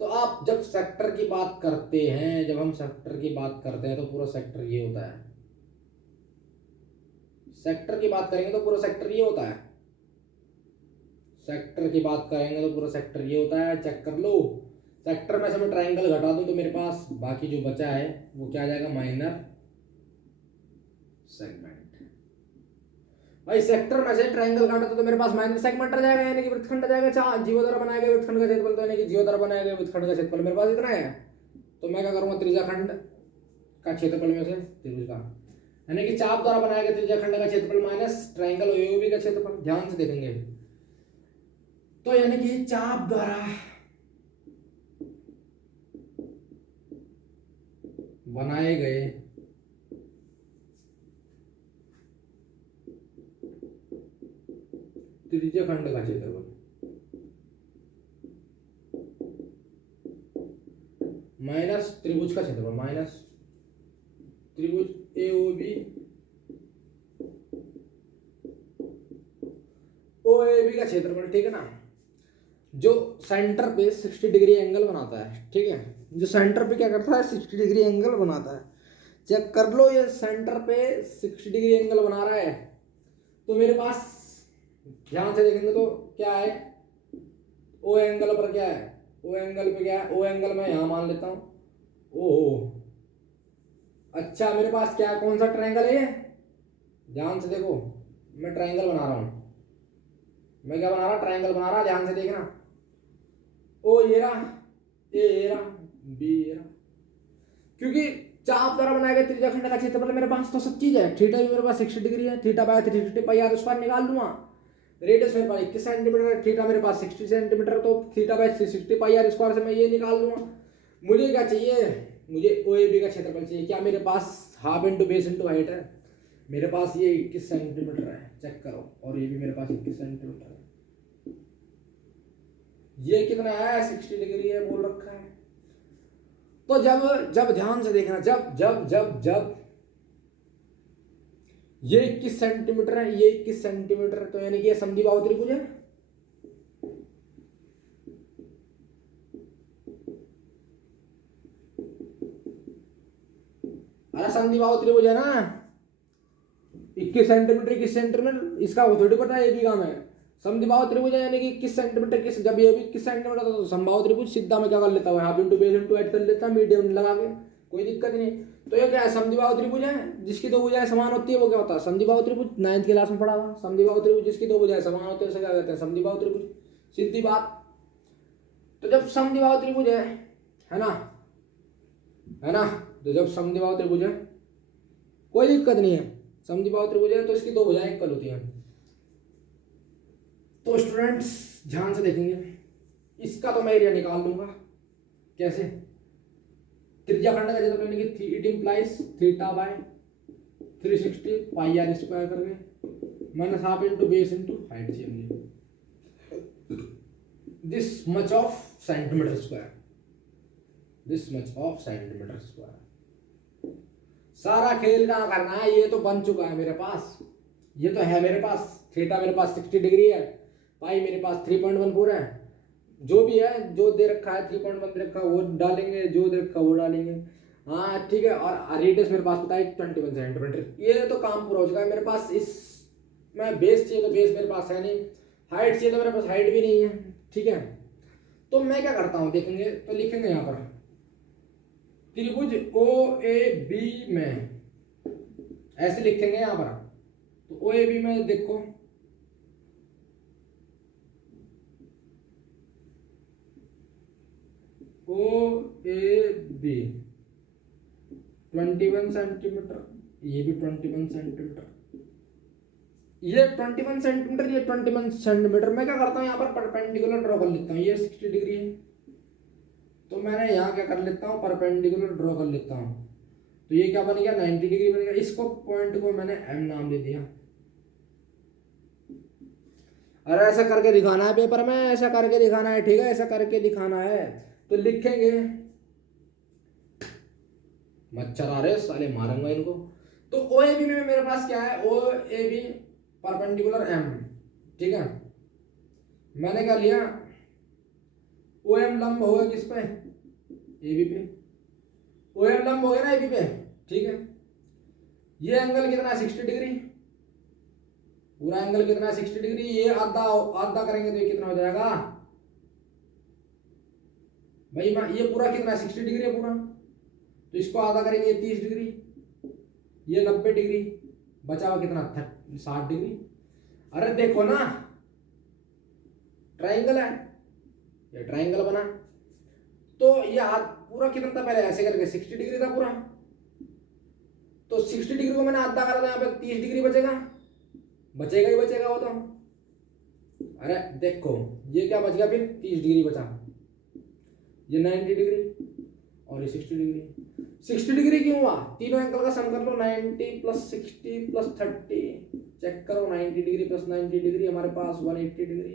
तो आप जब सेक्टर की बात करते हैं, जब हम सेक्टर की बात करते हैं तो पूरा सेक्टर ये होता है, सेक्टर की बात करेंगे तो पूरा सेक्टर ये होता है, सेक्टर की बात करेंगे तो पूरा सेक्टर ये होता है, चेक कर लो। सेक्टर में से मैं ट्रायंगल घटा दूं तो मेरे पास बाकी जो बचा है वो क्या आ जाएगा, माइनर सेगमेंट। भाई सेक्टर में से ट्रायंगल काटा तो मेरे पास माइनर सेगमेंट आ जाएगा, यानी कि वृत्तखंड आ जाएगा। जीवा द्वारा बनाए गए वृत्तखंड का क्षेत्रफल, तो यानी कि जीवा द्वारा बनाए गए वृत्तखंड का क्षेत्रफल मेरे पास इतना है, तो मैं क्या करूंगा, त्रिज्या खंड का क्षेत्रफल में से त्रिभुज का, यानी कि चाप द्वारा बनाए गए त्रिज्या खंड का क्षेत्रफल माइनस ट्रायंगल ओबी का क्षेत्रफल। ध्यान से देखेंगे तो यानी कि चाप द्वारा बनाए गए त्रिज्या खंड का क्षेत्रफल माइनस त्रिभुज का क्षेत्रफल, माइनस त्रिभुज एओबी ओएबी का क्षेत्रफल, ठीक है ना, जो सेंटर पे 60 डिग्री एंगल बनाता है, ठीक है, जो सेंटर पे क्या करता है 60 डिग्री एंगल बनाता है। चेक कर लो, ये सेंटर पे 60 डिग्री एंगल बना रहा है, तो मेरे पास ध्यान से देखेंगे तो क्या है, ओ एंगल पर क्या है, ओ एंगल पे क्या है, ओ एंगल मैं यहां मान लेता हूं, ओह अच्छा, मेरे पास क्या है, कौन सा ट्रायंगल है, ध्यान से देखो, मैं ट्रायंगल बना रहा हूं, मैं क्या बना रहा, ट्रायंगल बना रहा, ध्यान से देखना, ओ ये रहा, ये रहा, बी ये रहा, क्योंकि चाप द्वारा बनाए गए त्रिज्या खंड का क्षेत्रफल मेरे पास तो सब चीज है, थीटा भी मेरे पास 60 डिग्री है, theta by 360 pi r square निकाल लूंगा, रेडियस मेरे पास 21 सेंटीमीटर है, थीटा मेरे पास 60 सेंटीमीटर, तो theta by 360 pi r square से मैं ये निकाल लूंगा। मुझे क्या चाहिए, मुझे ओएबी का क्षेत्रफल चाहिए, क्या मेरे पास half into base into height है, मेरे पास ये 21 सेंटीमीटर है, चेक करो, और ये भी मेरे पास 21 सेंटीमीटर है, ये कितना है 60 डिग्री है बोल रखा है। तो जब जब ध्यान से देखना, जब जब जब जब ये 21 सेंटीमीटर है, ये 21 सेंटीमीटर है, तो यानी कि ये समद्विबाहु त्रिभुज है, अरे समद्विबाहु त्रिभुज है ना, 21 सेंटीमीटर 21 सेंटीमीटर, इसका वो थोड़ी पता है, ये भी काम है, समद्विबाहु त्रिभुज है, यानी कि 21 सेंटीमीटर किस, जब ये भी 21 सेंटीमीटर तो समबाहु त्रिभुज, सीधा में क्या कर लेता हूँ, half into base into height कर लेता हूँ, मीडियम लगा के, कोई दिक्कत नहीं। तो ये क्या है, समद्विबाहु त्रिभुज है, जिसकी दो भुजाएं समान होती है वो क्या होता है, समद्विबाहु त्रिभुज, 9th क्लास में पढ़ा हुआ, समद्विबाहु त्रिभुज जिसकी दो भुजाएं समान होती है उसे क्या कहते हैं, समद्विबाहु त्रिभुज, सीधी बात। तो जब समद्विबाहु त्रिभुज है ना, है ना, तो जब समद्विबाहु त्रिभुज है कोई दिक्कत नहीं है, समद्विबाहु त्रिभुज है तो इसकी दो भुजाएं इक्वल होती हैं। तो स्टूडेंट्स ध्यान से देखेंगे, इसका तो मैं एरिया निकाल लूंगा। कैसे? त्रिज्याखंड का जैसे मैंने कि it implies theta by 360 pi r square करके minus half into base into height चाहिए, this much of centimetre square, this much of centimetre square. सारा खेल कहाँ करना है, ये तो बन चुका है मेरे पास, ये तो है मेरे पास, थीटा मेरे पास 60 डिग्री है, पाई मेरे पास 3.14 है, जो भी है जो दे रखा है 3.1 दे रखा है वो डालेंगे, जो दे रखा है वो डालेंगे। हाँ ठीक है, और रेडियस मेरे पास पता है 21 सेंटीमीटर। ये तो काम पूरा हो चुका है मेरे पास। इस मैं बेस चाहिए तो बेस मेरे पास है नहीं, हाइट चाहिए तो मेरे पास हाइट भी नहीं है, ठीक है। तो मैं क्या करता हूँ देखेंगे, तो लिखेंगे यहाँ पर त्रिभुज ओ ए बी में, ऐसे लिखेंगे यहाँ पर। तो ओ ए बी में देखो ओ ए बी 21 सेंटीमीटर, ये भी 21 सेंटीमीटर, ये 21 सेंटीमीटर, ये 21 सेंटीमीटर। मैं क्या करता हूँ यहाँ पर परपेंडिकुलर ड्रॉ कर लेता हूँ, ये 60 डिग्री है तो मैंने यहाँ क्या कर लेता हूँ परपेंडिकुलर ड्रॉ कर लेता हूँ। तो ये क्या बन गया 90 डिग्री बन गया। इसको पॉइंट को मैंने एम नाम दे दिया। अरे ऐसा करके दिखाना है पेपर में, ऐसा करके दिखाना है, ठीक है, ऐसा करके दिखाना है। तो लिखेंगे, मच्छर आ रहे साले, मारूंगा इनको। तो ओ ए बी में मेरे पास क्या है, ओ ए बी परपेंडिकुलर एम, ठीक है। मैंने क्या लिया, ओ एम लंब हो गया किस पे, ए बी पे, ओ एम लंब हो गया ना ए बी पे, ठीक है। ये एंगल कितना है 60 डिग्री, पूरा एंगल कितना है 60 डिग्री। ये आधा आधा करेंगे तो ये कितना हो जाएगा भाई, ये पूरा कितना है 60 डिग्री है पूरा, तो इसको आधा करेंगे 30 डिग्री, ये 90 डिग्री, बचा हुआ कितना 60 डिग्री। अरे देखो ना ट्राइंगल है, ये ट्राइंगल बना। तो ये पूरा कितना था पहले, ऐसे करके 60 डिग्री था पूरा, तो 60 डिग्री को मैंने आधा करा था, यहाँ पे 30 डिग्री बचेगा, बचेगा ही बचेगा वो तो। अरे देखो ये क्या बच गया फिर, 30 डिग्री बचा, ये 90 डिग्री और ये 60 डिग्री। 60 डिग्री क्यों हुआ, तीनों एंगल का सम कर लो, 90 प्लस 60 प्लस 30, चेक करो 90 डिग्री प्लस 90 डिग्री हमारे पास 180 डिग्री,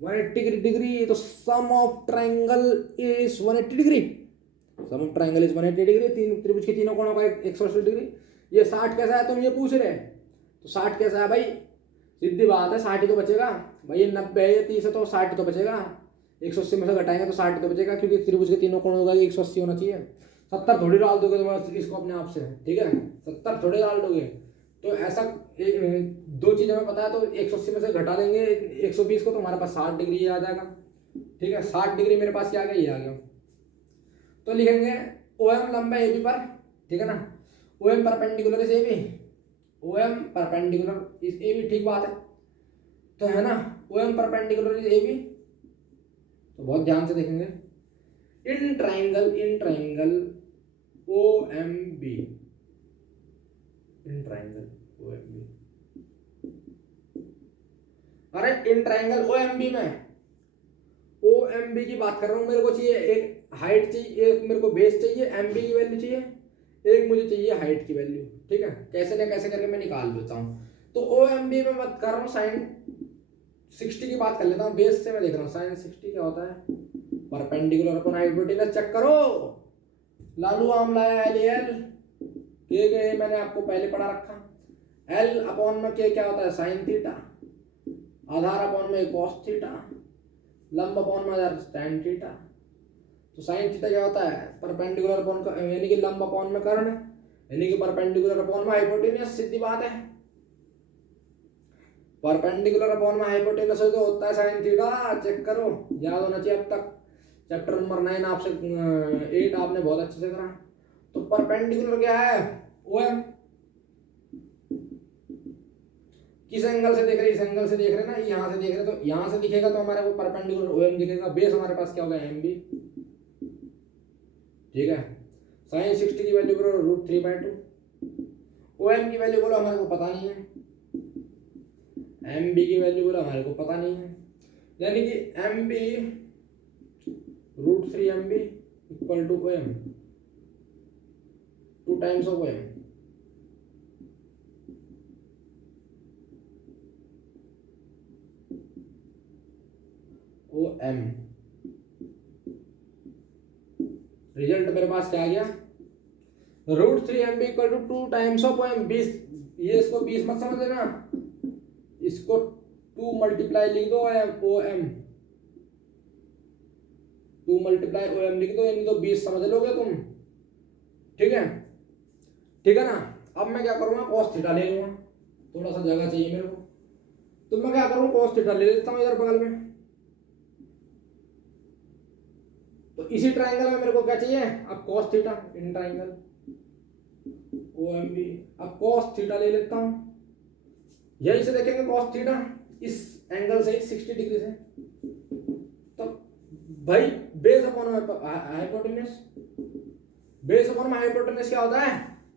180 डिग्री। तो sum of triangle is 180 degree, sum of triangle is 180 degree. तीन त्रिभुज के तीनों कोणों का 180 डिग्री। ये 60 कैसा है तुम ये पूछ रहे, तो 60 कैसा है भाई, सीधी बात है 60 ही तो बचेगा भाई, ये 90 है, ये 30 है तो 60 तो बचेगा, 180 में से घटाएंगे तो 60 तो बचेगा, क्योंकि त्रिभुज के तीनों कोणों का 180 होना चाहिए। 70 थोड़ी डाल दोगे तुम इसको अपने आप से, ठीक है, 70 थोड़ी डाल दोगे। तो ऐसा दो चीज़ें हमें पता है, तो 180 में से घटा देंगे 120 को, तो हमारे पास 60 डिग्री आ जाएगा, ठीक है। 60 डिग्री मेरे पास क्या आ गया, ये आ गया। तो लिखेंगे ओ एम लंबा ए बी पर, ठीक है ना, O M perpendicular is A B, O M perpendicular is A B, ठीक बात है, तो है ना, O M perpendicular is A B. तो बहुत ध्यान से देखेंगे, in triangle O M B, in triangle O M B, अरे in triangle O M B में ओ एम बी की बात कर रहा हूँ। मेरे को चाहिए एक हाइट चाहिए, एक मेरे को बेस चाहिए, एम बी की वैल्यू चाहिए, एक मुझे चाहिए हाइट की वैल्यू, ठीक है। कैसे ना कैसे करके मैं निकाल लेता हूँ। तो ओ एम बी में बात कर रहा हूँ, साइन 60 की बात कर लेता हूँ, बेस से मैं देख रहा हूँ साइन 60 क्या होता है, परपेंडिकुलर अपॉन हाइपोटेनस। चेक करो, लालू आम लाया एल के मैंने आपको पहले पढ़ा रखा, एल अपॉन में के क्या होता है साइन थीटा, आधार अपॉन में कॉस थीटा, लंब अपॉन में टैन थीटा। तो साइन थीटा क्या होता है, परपेंडिकुलर अपॉन यानी कि लंब अपॉन में कर्ण, यानी कि परपेंडिकुलर अपॉन में हाइपोटेनस, सीधी बात है। परपेंडिकुलर अपॉन में हाइपोटेनस जो होता है साइन थीटा, चेक करो, याद होना चाहिए अब तक। चैप्टर नंबर 9 आपसे 8 आपने बहुत अच्छे से करा। तो परपेंडिकुलर क्या है, ओ एम, किस एंगल से देख रहे हैं, इस एंगल से देख रहे हैं ना, यहाँ से देख रहे हैं, तो यहाँ से दिखेगा तो हमारे को परपेंडिकुलर ओ एम दिखेगा। बेस हमारे पास क्या होगा, एम बी, ठीक है। साइन 60 की वैल्यू बोलो √3/2, ओ एम की वैल्यू बोलो हमारे को पता नहीं है, एम बी की वैल्यू बोलो हमारे को पता नहीं है, यानी कि M B √3 M B equal to O M, 2 times of O M. O M result मेरे पास क्या आ गया, √3 M B equal to 2 times of O M. 20, ये इसको 20 मत समझ लेना, इसको 2 मल्टीप्लाई लिख दो, O M 2 multiply O M लिख दो, यानी तो 20 समझ लोगे तुम, ठीक है, ठीक है ना। अब मैं क्या करूँगा, cos थीटा ले लूँगा, थोड़ा सा जगह चाहिए मेरे को, तो मैं क्या करूँ, cos थीटा ले लेता हूँ इधर बगल में। तो इसी ट्राइंगल में मेरे को क्या चाहिए, अब cos theta in triangle O M B. अब cos थीटा ले लेता हूँ, यहीं से देखेंगे cos थीटा इस एंगल से 60 डिग्री से, तो भाई base upon hypotenuse, base upon hypotenuse क्या होता है,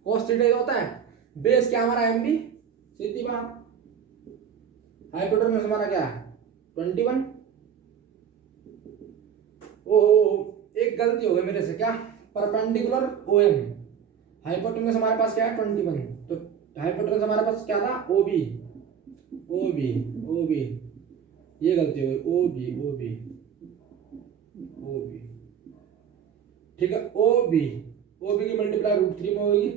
cos थीटा ही होता है। बेस क्या हमारा एम बी, सीधी बात, हाइपोटेन्यूज हमारा क्या है 21। ओहो, एक गलती हो गई मेरे से, क्या, परपेंडिकुलर ओ एम, हाइपोटेन्यूज हमारे पास क्या है 21, तो हाइपोटेन्यूज हमारे पास क्या था O B, O B, O B, ये गलती हो गई, O B, O B, O B, ठीक है। ओ बी, ओ बी की मल्टीप्लाई √3 में होगी,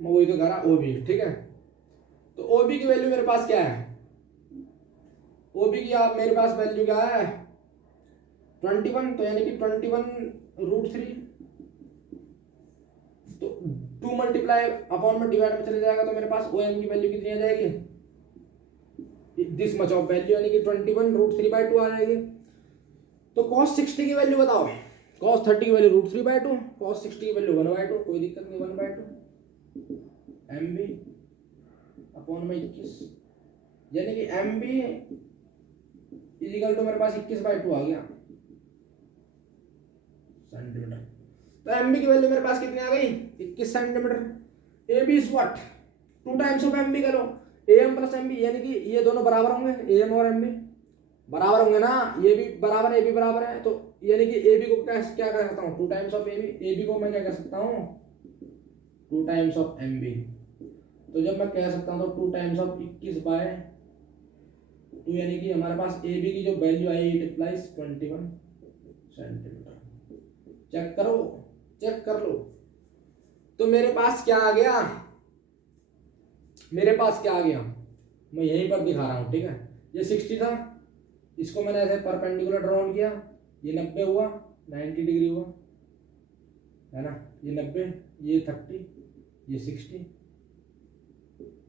मैं वही तो कह रहा ओ बी, ठीक है। तो ओ बी की वैल्यू मेरे पास क्या है, ओ बी की आप मेरे पास वैल्यू क्या है 21, तो यानी कि 21 √3, तो 2 मल्टीप्लाई अपॉन में डिवाइड में चले जाएगा, तो मेरे पास ओ एम की वैल्यू कितनी आ जाएगी, दिस मच ऑफ वैल्यू, यानी कि 21 √3/2 आ जाएगी। तो cos 60 की वैल्यू बताओ, cos 30 की वैल्यू √3/2, cos 60 की वैल्यू 1/2, कोई दिक्कत नहीं, 1/2 एम बी अपॉन में 21, यानी कि एम बी इजिकल टू मेरे पास 21/2 आ गया सेंटीमीटर। तो एम बी की वैल्यू मेरे पास कितनी आ गई 21 centimetre. A B is what, 2 times of M B करो, A M plus M B, यानी कि ये दोनों बराबर होंगे, ए एम और एम बी बराबर होंगे ना, ये भी बराबर है, ए बी बराबर है, तो यानी कि ए बी को क्या कह सकता हूँ 2 times of A B, A B को मैं क्या कह सकता हूँ 2 टाइम्स ऑफ एम बी। तो जब मैं कह सकता हूँ तो 2 टाइम्स ऑफ 21/2, यानी कि हमारे पास ए बी की जो value I it applies 21 centimetre. Check करो, चेक कर लो। तो मेरे पास क्या आ गया, मेरे पास क्या आ गया, मैं यहीं पर दिखा रहा हूँ, ठीक है। ये 60 था, इसको मैंने ऐसे परपेंडिकुलर ड्रॉन किया, ये 90 हुआ, 90 डिग्री हुआ, है ना, ये 90, ये 30, ये 60।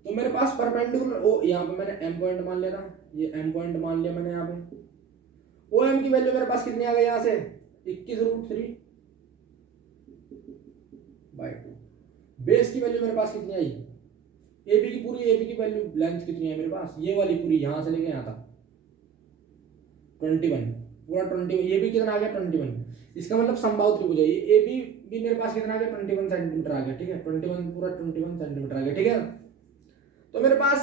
तो मेरे पास परपेंडिकुलर ओ, यहाँ पे मैंने एम पॉइंट मान लिया, ये एम पॉइंट मान लिया मैंने यहाँ पे। ओ एम की वैल्यू मेरे पास कितनी आ गई, यहाँ से 21√3/2। बेस की वैल्यू मेरे पास कितनी आई, ए बी की पूरी, ए बी की वैल्यू लेंथ कितनी है मेरे पास, ये वाली पूरी यहाँ से लेके यहाँ तक 21, पूरा 21, ये भी कितना आ गया 21। इसका मतलब संभावित त्रिभुज है ये, ए बी भी मेरे पास कितना आ गया 21 सेंटीमीटर आ गया, ठीक है, 21 पूरा 21 सेंटीमीटर आ गया, ठीक है। तो मेरे पास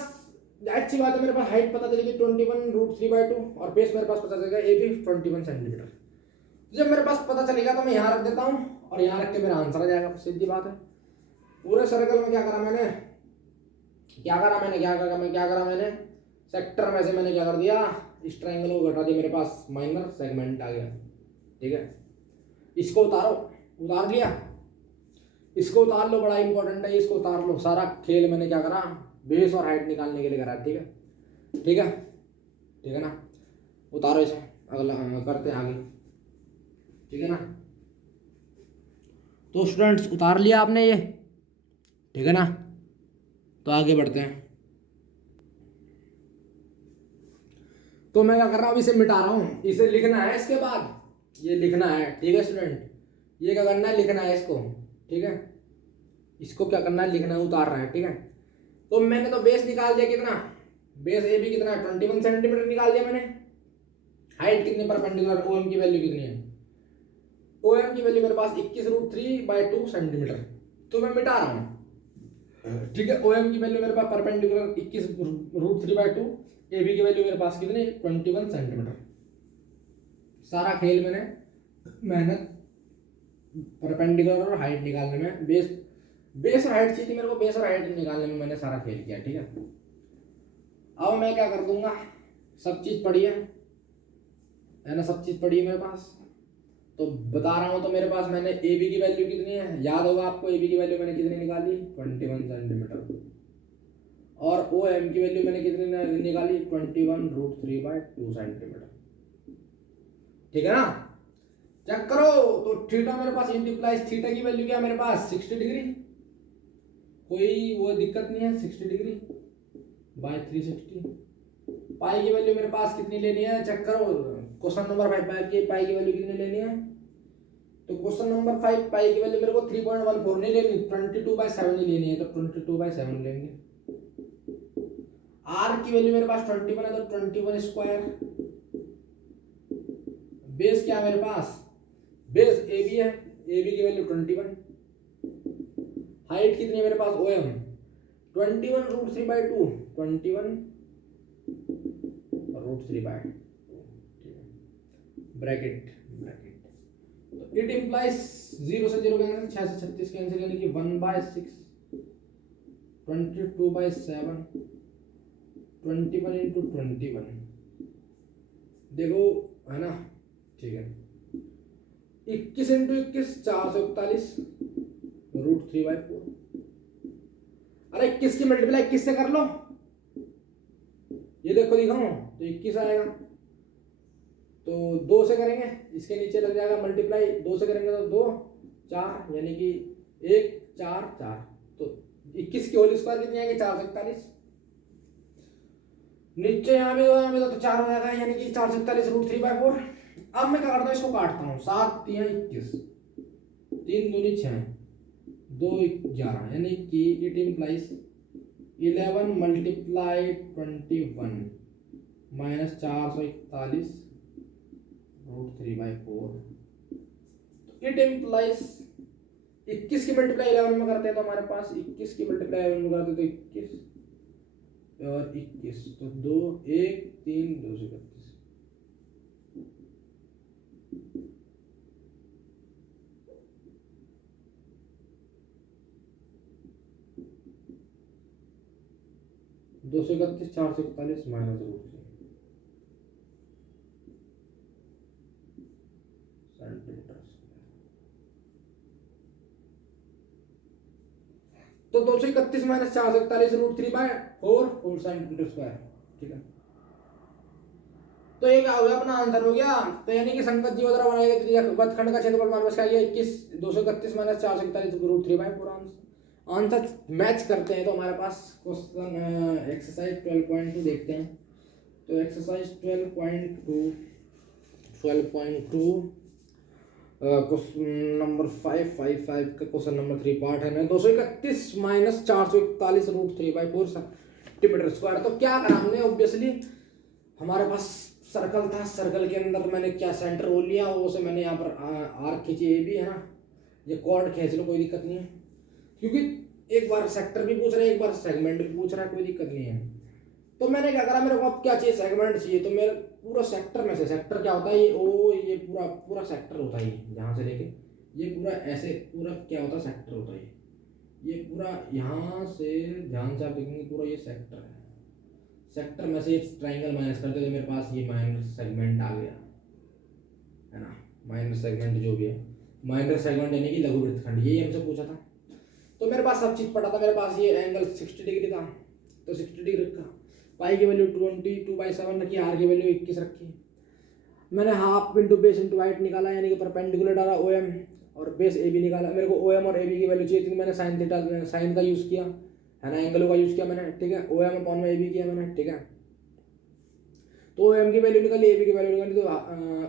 अच्छी बात है, मेरे पास हाइट पता चलेगी 21√3/2 और बेस मेरे पास पता चलेगा ए बी 21 सेंटीमीटर। जब मेरे पास पता चलेगा तो मैं यहाँ रख देता हूँ और यहाँ रख के मेरा आंसर आ जाएगा, सीधी बात है। पूरे सर्कल में क्या करा मैंने, क्या करा मैंने सेक्टर में से मैंने क्या कर दिया, इस ट्रायंगल को घटा दिया, मेरे पास माइनर सेगमेंट आ गया, ठीक है। इसको उतारो, उतार लिया, इसको उतार लो, बड़ा इंपॉर्टेंट है, इसको उतार लो। सारा खेल मैंने क्या करा, बेस और हाइट निकालने के लिए करा, ठीक है, ठीक है, ठीक है ना। उतारो इसे, अगला करते हैं आगे, ठीक है ना। तो स्टूडेंट्स उतार लिया आपने ये, ठीक है ना। तो आगे बढ़ते हैं। तो मैं क्या कर रहा हूँ, इसे मिटा रहा हूँ, इसे लिखना है इसके बाद, ये लिखना है, ठीक है स्टूडेंट। ये क्या करना है, लिखना है इसको, ठीक है। इसको क्या करना है, लिखना है, उतार रहा है, ठीक है। तो मैंने तो बेस निकाल दिया कितना, बेस ए बी कितना 21 सेंटीमीटर निकाल दिया मैंने। हाइट कितनी परपेंडिकुलर, ओ एम की वैल्यू कितनी है, ओ एम की वैल्यू मेरे पास 21√3/2 सेंटीमीटर। तो मैं मिटा रहा हूँ, ठीक है। ओ एम की वैल्यू मेरे पास परपेंडिकुलर 21√3/2, ए बी की वैल्यू मेरे पास कितनी 21 सेंटीमीटर। सारा खेल मैंने मेहनत परपेंडिकुलर और हाइट निकालने में, बेस और हाइट चाहिए मेरे को, बेस और हाइट निकालने में मैंने सारा खेल किया, ठीक है। अब मैं क्या कर दूंगा, सब चीज पड़ी है ना, सब चीज पड़ी है मेरे पास, तो बता रहा हूं। तो मेरे पास मैंने ए बी की वैल्यू कितनी है, याद होगा आपको, ए बी की वैल्यू मैंने कितनी निकाली 21 सेंटीमीटर, और ओ एम की वैल्यू मैंने कितनी निकाली 21√3/2 सेंटीमीटर, ठीक है ना। चेक करो, तो थीटा मेरे पास इंप्लाइज थीटा की वैल्यू क्या है मेरे पास 60 डिग्री, कोई वो दिक्कत नहीं है, 60 डिग्री बाय 360। पाई की वैल्यू मेरे पास कितनी लेनी है, चेक करो, क्वेश्चन नंबर 5 की पाई की वैल्यू कितनी लेनी है। तो क्वेश्चन नंबर 5 पाई की वैल्यू मेरे को 3.14 नहीं लेनी, 22/7 ही लेनी है, तो 22/7 लेंगे। आर की वैल्यू मेरे पास 21 है, तो 21 स्क्वायर। बेस क्या है मेरे पास, बेस ए बी है, ए बी की वैल्यू 21। हाइट कितनी है मेरे पास, ओ एम 21√3/2, 21√3/2, ब्रैकेट ब्रैकेट। तो इट इंप्लाइज 0 से 0 कैंसिल, 6 से 36 कैंसिल, यानी कि 1/6, 22/7, 21 × 21, देखो है ना, ठीक है। 21 × 21 441√3/4। अरे 21 की मल्टीप्लाई 21 से कर लो, ये देखो दिखाऊं, तो 21 आएगा। तो 2 से करेंगे, इसके नीचे लग जाएगा मल्टीप्लाई, 2 से करेंगे तो 2 4, यानी कि 1 4 4, तो 21 की होल स्क्वायर कितनी आएगी 441। नीचे यहाँ भी तो 4 हो जाएगा, यानी कि 441√3/4। अब मैं क्या करता हूँ, इसको काटता हूँ, 7 3 21, 3 दूनी 6, 2 11, यानी कि it implies 11 × 21 minus 441√3/4। It implies 21 की मल्टीप्लाई 11 में करते हैं, तो हमारे पास 21 की मल्टीप्लाई 11 में करते हैं, तो 21 और 21, तो 2 1 3 2 से 31। दो सौ 31 441 माइनस √3 सेंटीमीटर। तो 231 माइनस 441√3/4 सेंटीमीटर स्क्वायर, ठीक है। तो ये क्या हो गया, अपना आंसर हो गया। तो यानी कि संगत जीवोत्तरा बनाए गए त्रिज्यावृत्तखंड का क्षेत्रफल मान क्या है 21, 231 माइनस 441√3/4। आंसर मैच करते हैं, तो हमारे पास क्वेश्चन एक्सरसाइज 12.2 देखते हैं। तो एक्सरसाइज 12.2 क्वेश्चन नंबर 5 का क्वेश्चन नंबर 3 पार्ट है ना, 231 माइनस 441√3/4 सेंटीमीटर स्क्वायर। तो क्या करा हमने, ऑब्वियसली हमारे पास सर्कल था, सर्कल के अंदर मैंने क्या सेंटर रोल लिया, वो से मैंने यहाँ पर आर्क खींची, ए बी है ना, ये कॉर्ड खींच लो, कोई दिक्कत नहीं है, क्योंकि एक बार सेक्टर भी पूछ रहा है, एक बार सेगमेंट भी पूछ रहा है, कोई दिक्कत नहीं है। तो मैंने क्या करा, मेरे को अब क्या चाहिए, सेगमेंट चाहिए। तो मेरे पूरा सेक्टर में से, सेक्टर क्या होता है, ये ओ, ये पूरा पूरा सेक्टर होता है, यहाँ से लेके ये पूरा ऐसे पूरा क्या होता है, सेक्टर होता है, ये पूरा यहाँ से ध्यान से आप देखेंगे, पूरा ये सेक्टर है। सेक्टर में से एक ट्राइंगल माइनस करते तो मेरे पास ये माइनर सेगमेंट आ गया, है ना। माइनर सेगमेंट जो भी है, माइनर सेगमेंट यानी कि लघु वृत्तखंड, यही हमसे पूछा था। तो मेरे पास सब चीज़ पता था, मेरे पास ये एंगल 60 डिग्री था, तो 60 डिग्री रखा, पाई की वैल्यू 22/7 रखी, आर की वैल्यू 21 रखी। मैंने half into base into height निकाला, यानी कि परपेंडिकुलर डाला ओ एम, और बेस ए बी निकाला। मेरे को ओ एम और ए बी की वैल्यू चाहिए थी, मैंने साइन थीटा साइन का यूज़ किया, है ना, एंगलों का यूज़ किया मैंने, ठीक है। ओ एम अपॉन में ए बी किया मैंने, ठीक है। तो ओ एम की वैल्यू निकाली, ए बी की वैल्यू निकाली, तो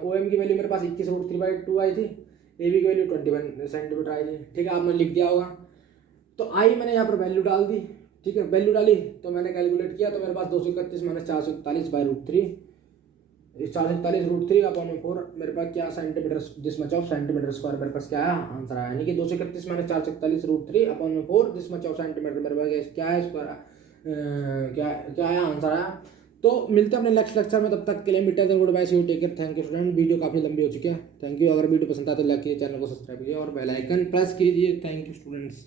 ओ एम की वैल्यू मेरे पास 21√3/2 आई थी, ए बी की वैल्यू 21 सेंटीमीटर आई थी, ठीक है। आपने लिख दिया होगा। तो आई मैंने यहाँ पर वैल्यू डाल दी, ठीक है, वैल्यू डाली तो मैंने कैलकुलेट किया तो मेरे पास 231 माइनस 441/√3, 441/√3 अपॉन में 4 मेरे पास क्या centimetre, this much of centimetre square मेरे पास क्या आया आंसर आया, यानी कि 231 माइनस 441/√3 अपॉन में 4 दिस मच ऑफ सेंटीमीटर मेरे पास क्या है स्क्वायर, क्या क्या आया आंसर आया। तो मिलते हैं अपने नेक्स्ट लेक्चर में, तब तक के लिए meet and goodbye, see you, take care, thank you student. Video काफ़ी लंबी हो चुकी है, थैंक यू। अगर वीडियो पसंद आता तो लाइक कीजिए, चैनल को सब्सक्राइब कीजिए और बेल आइकन प्रेस कीजिए। Thank you students.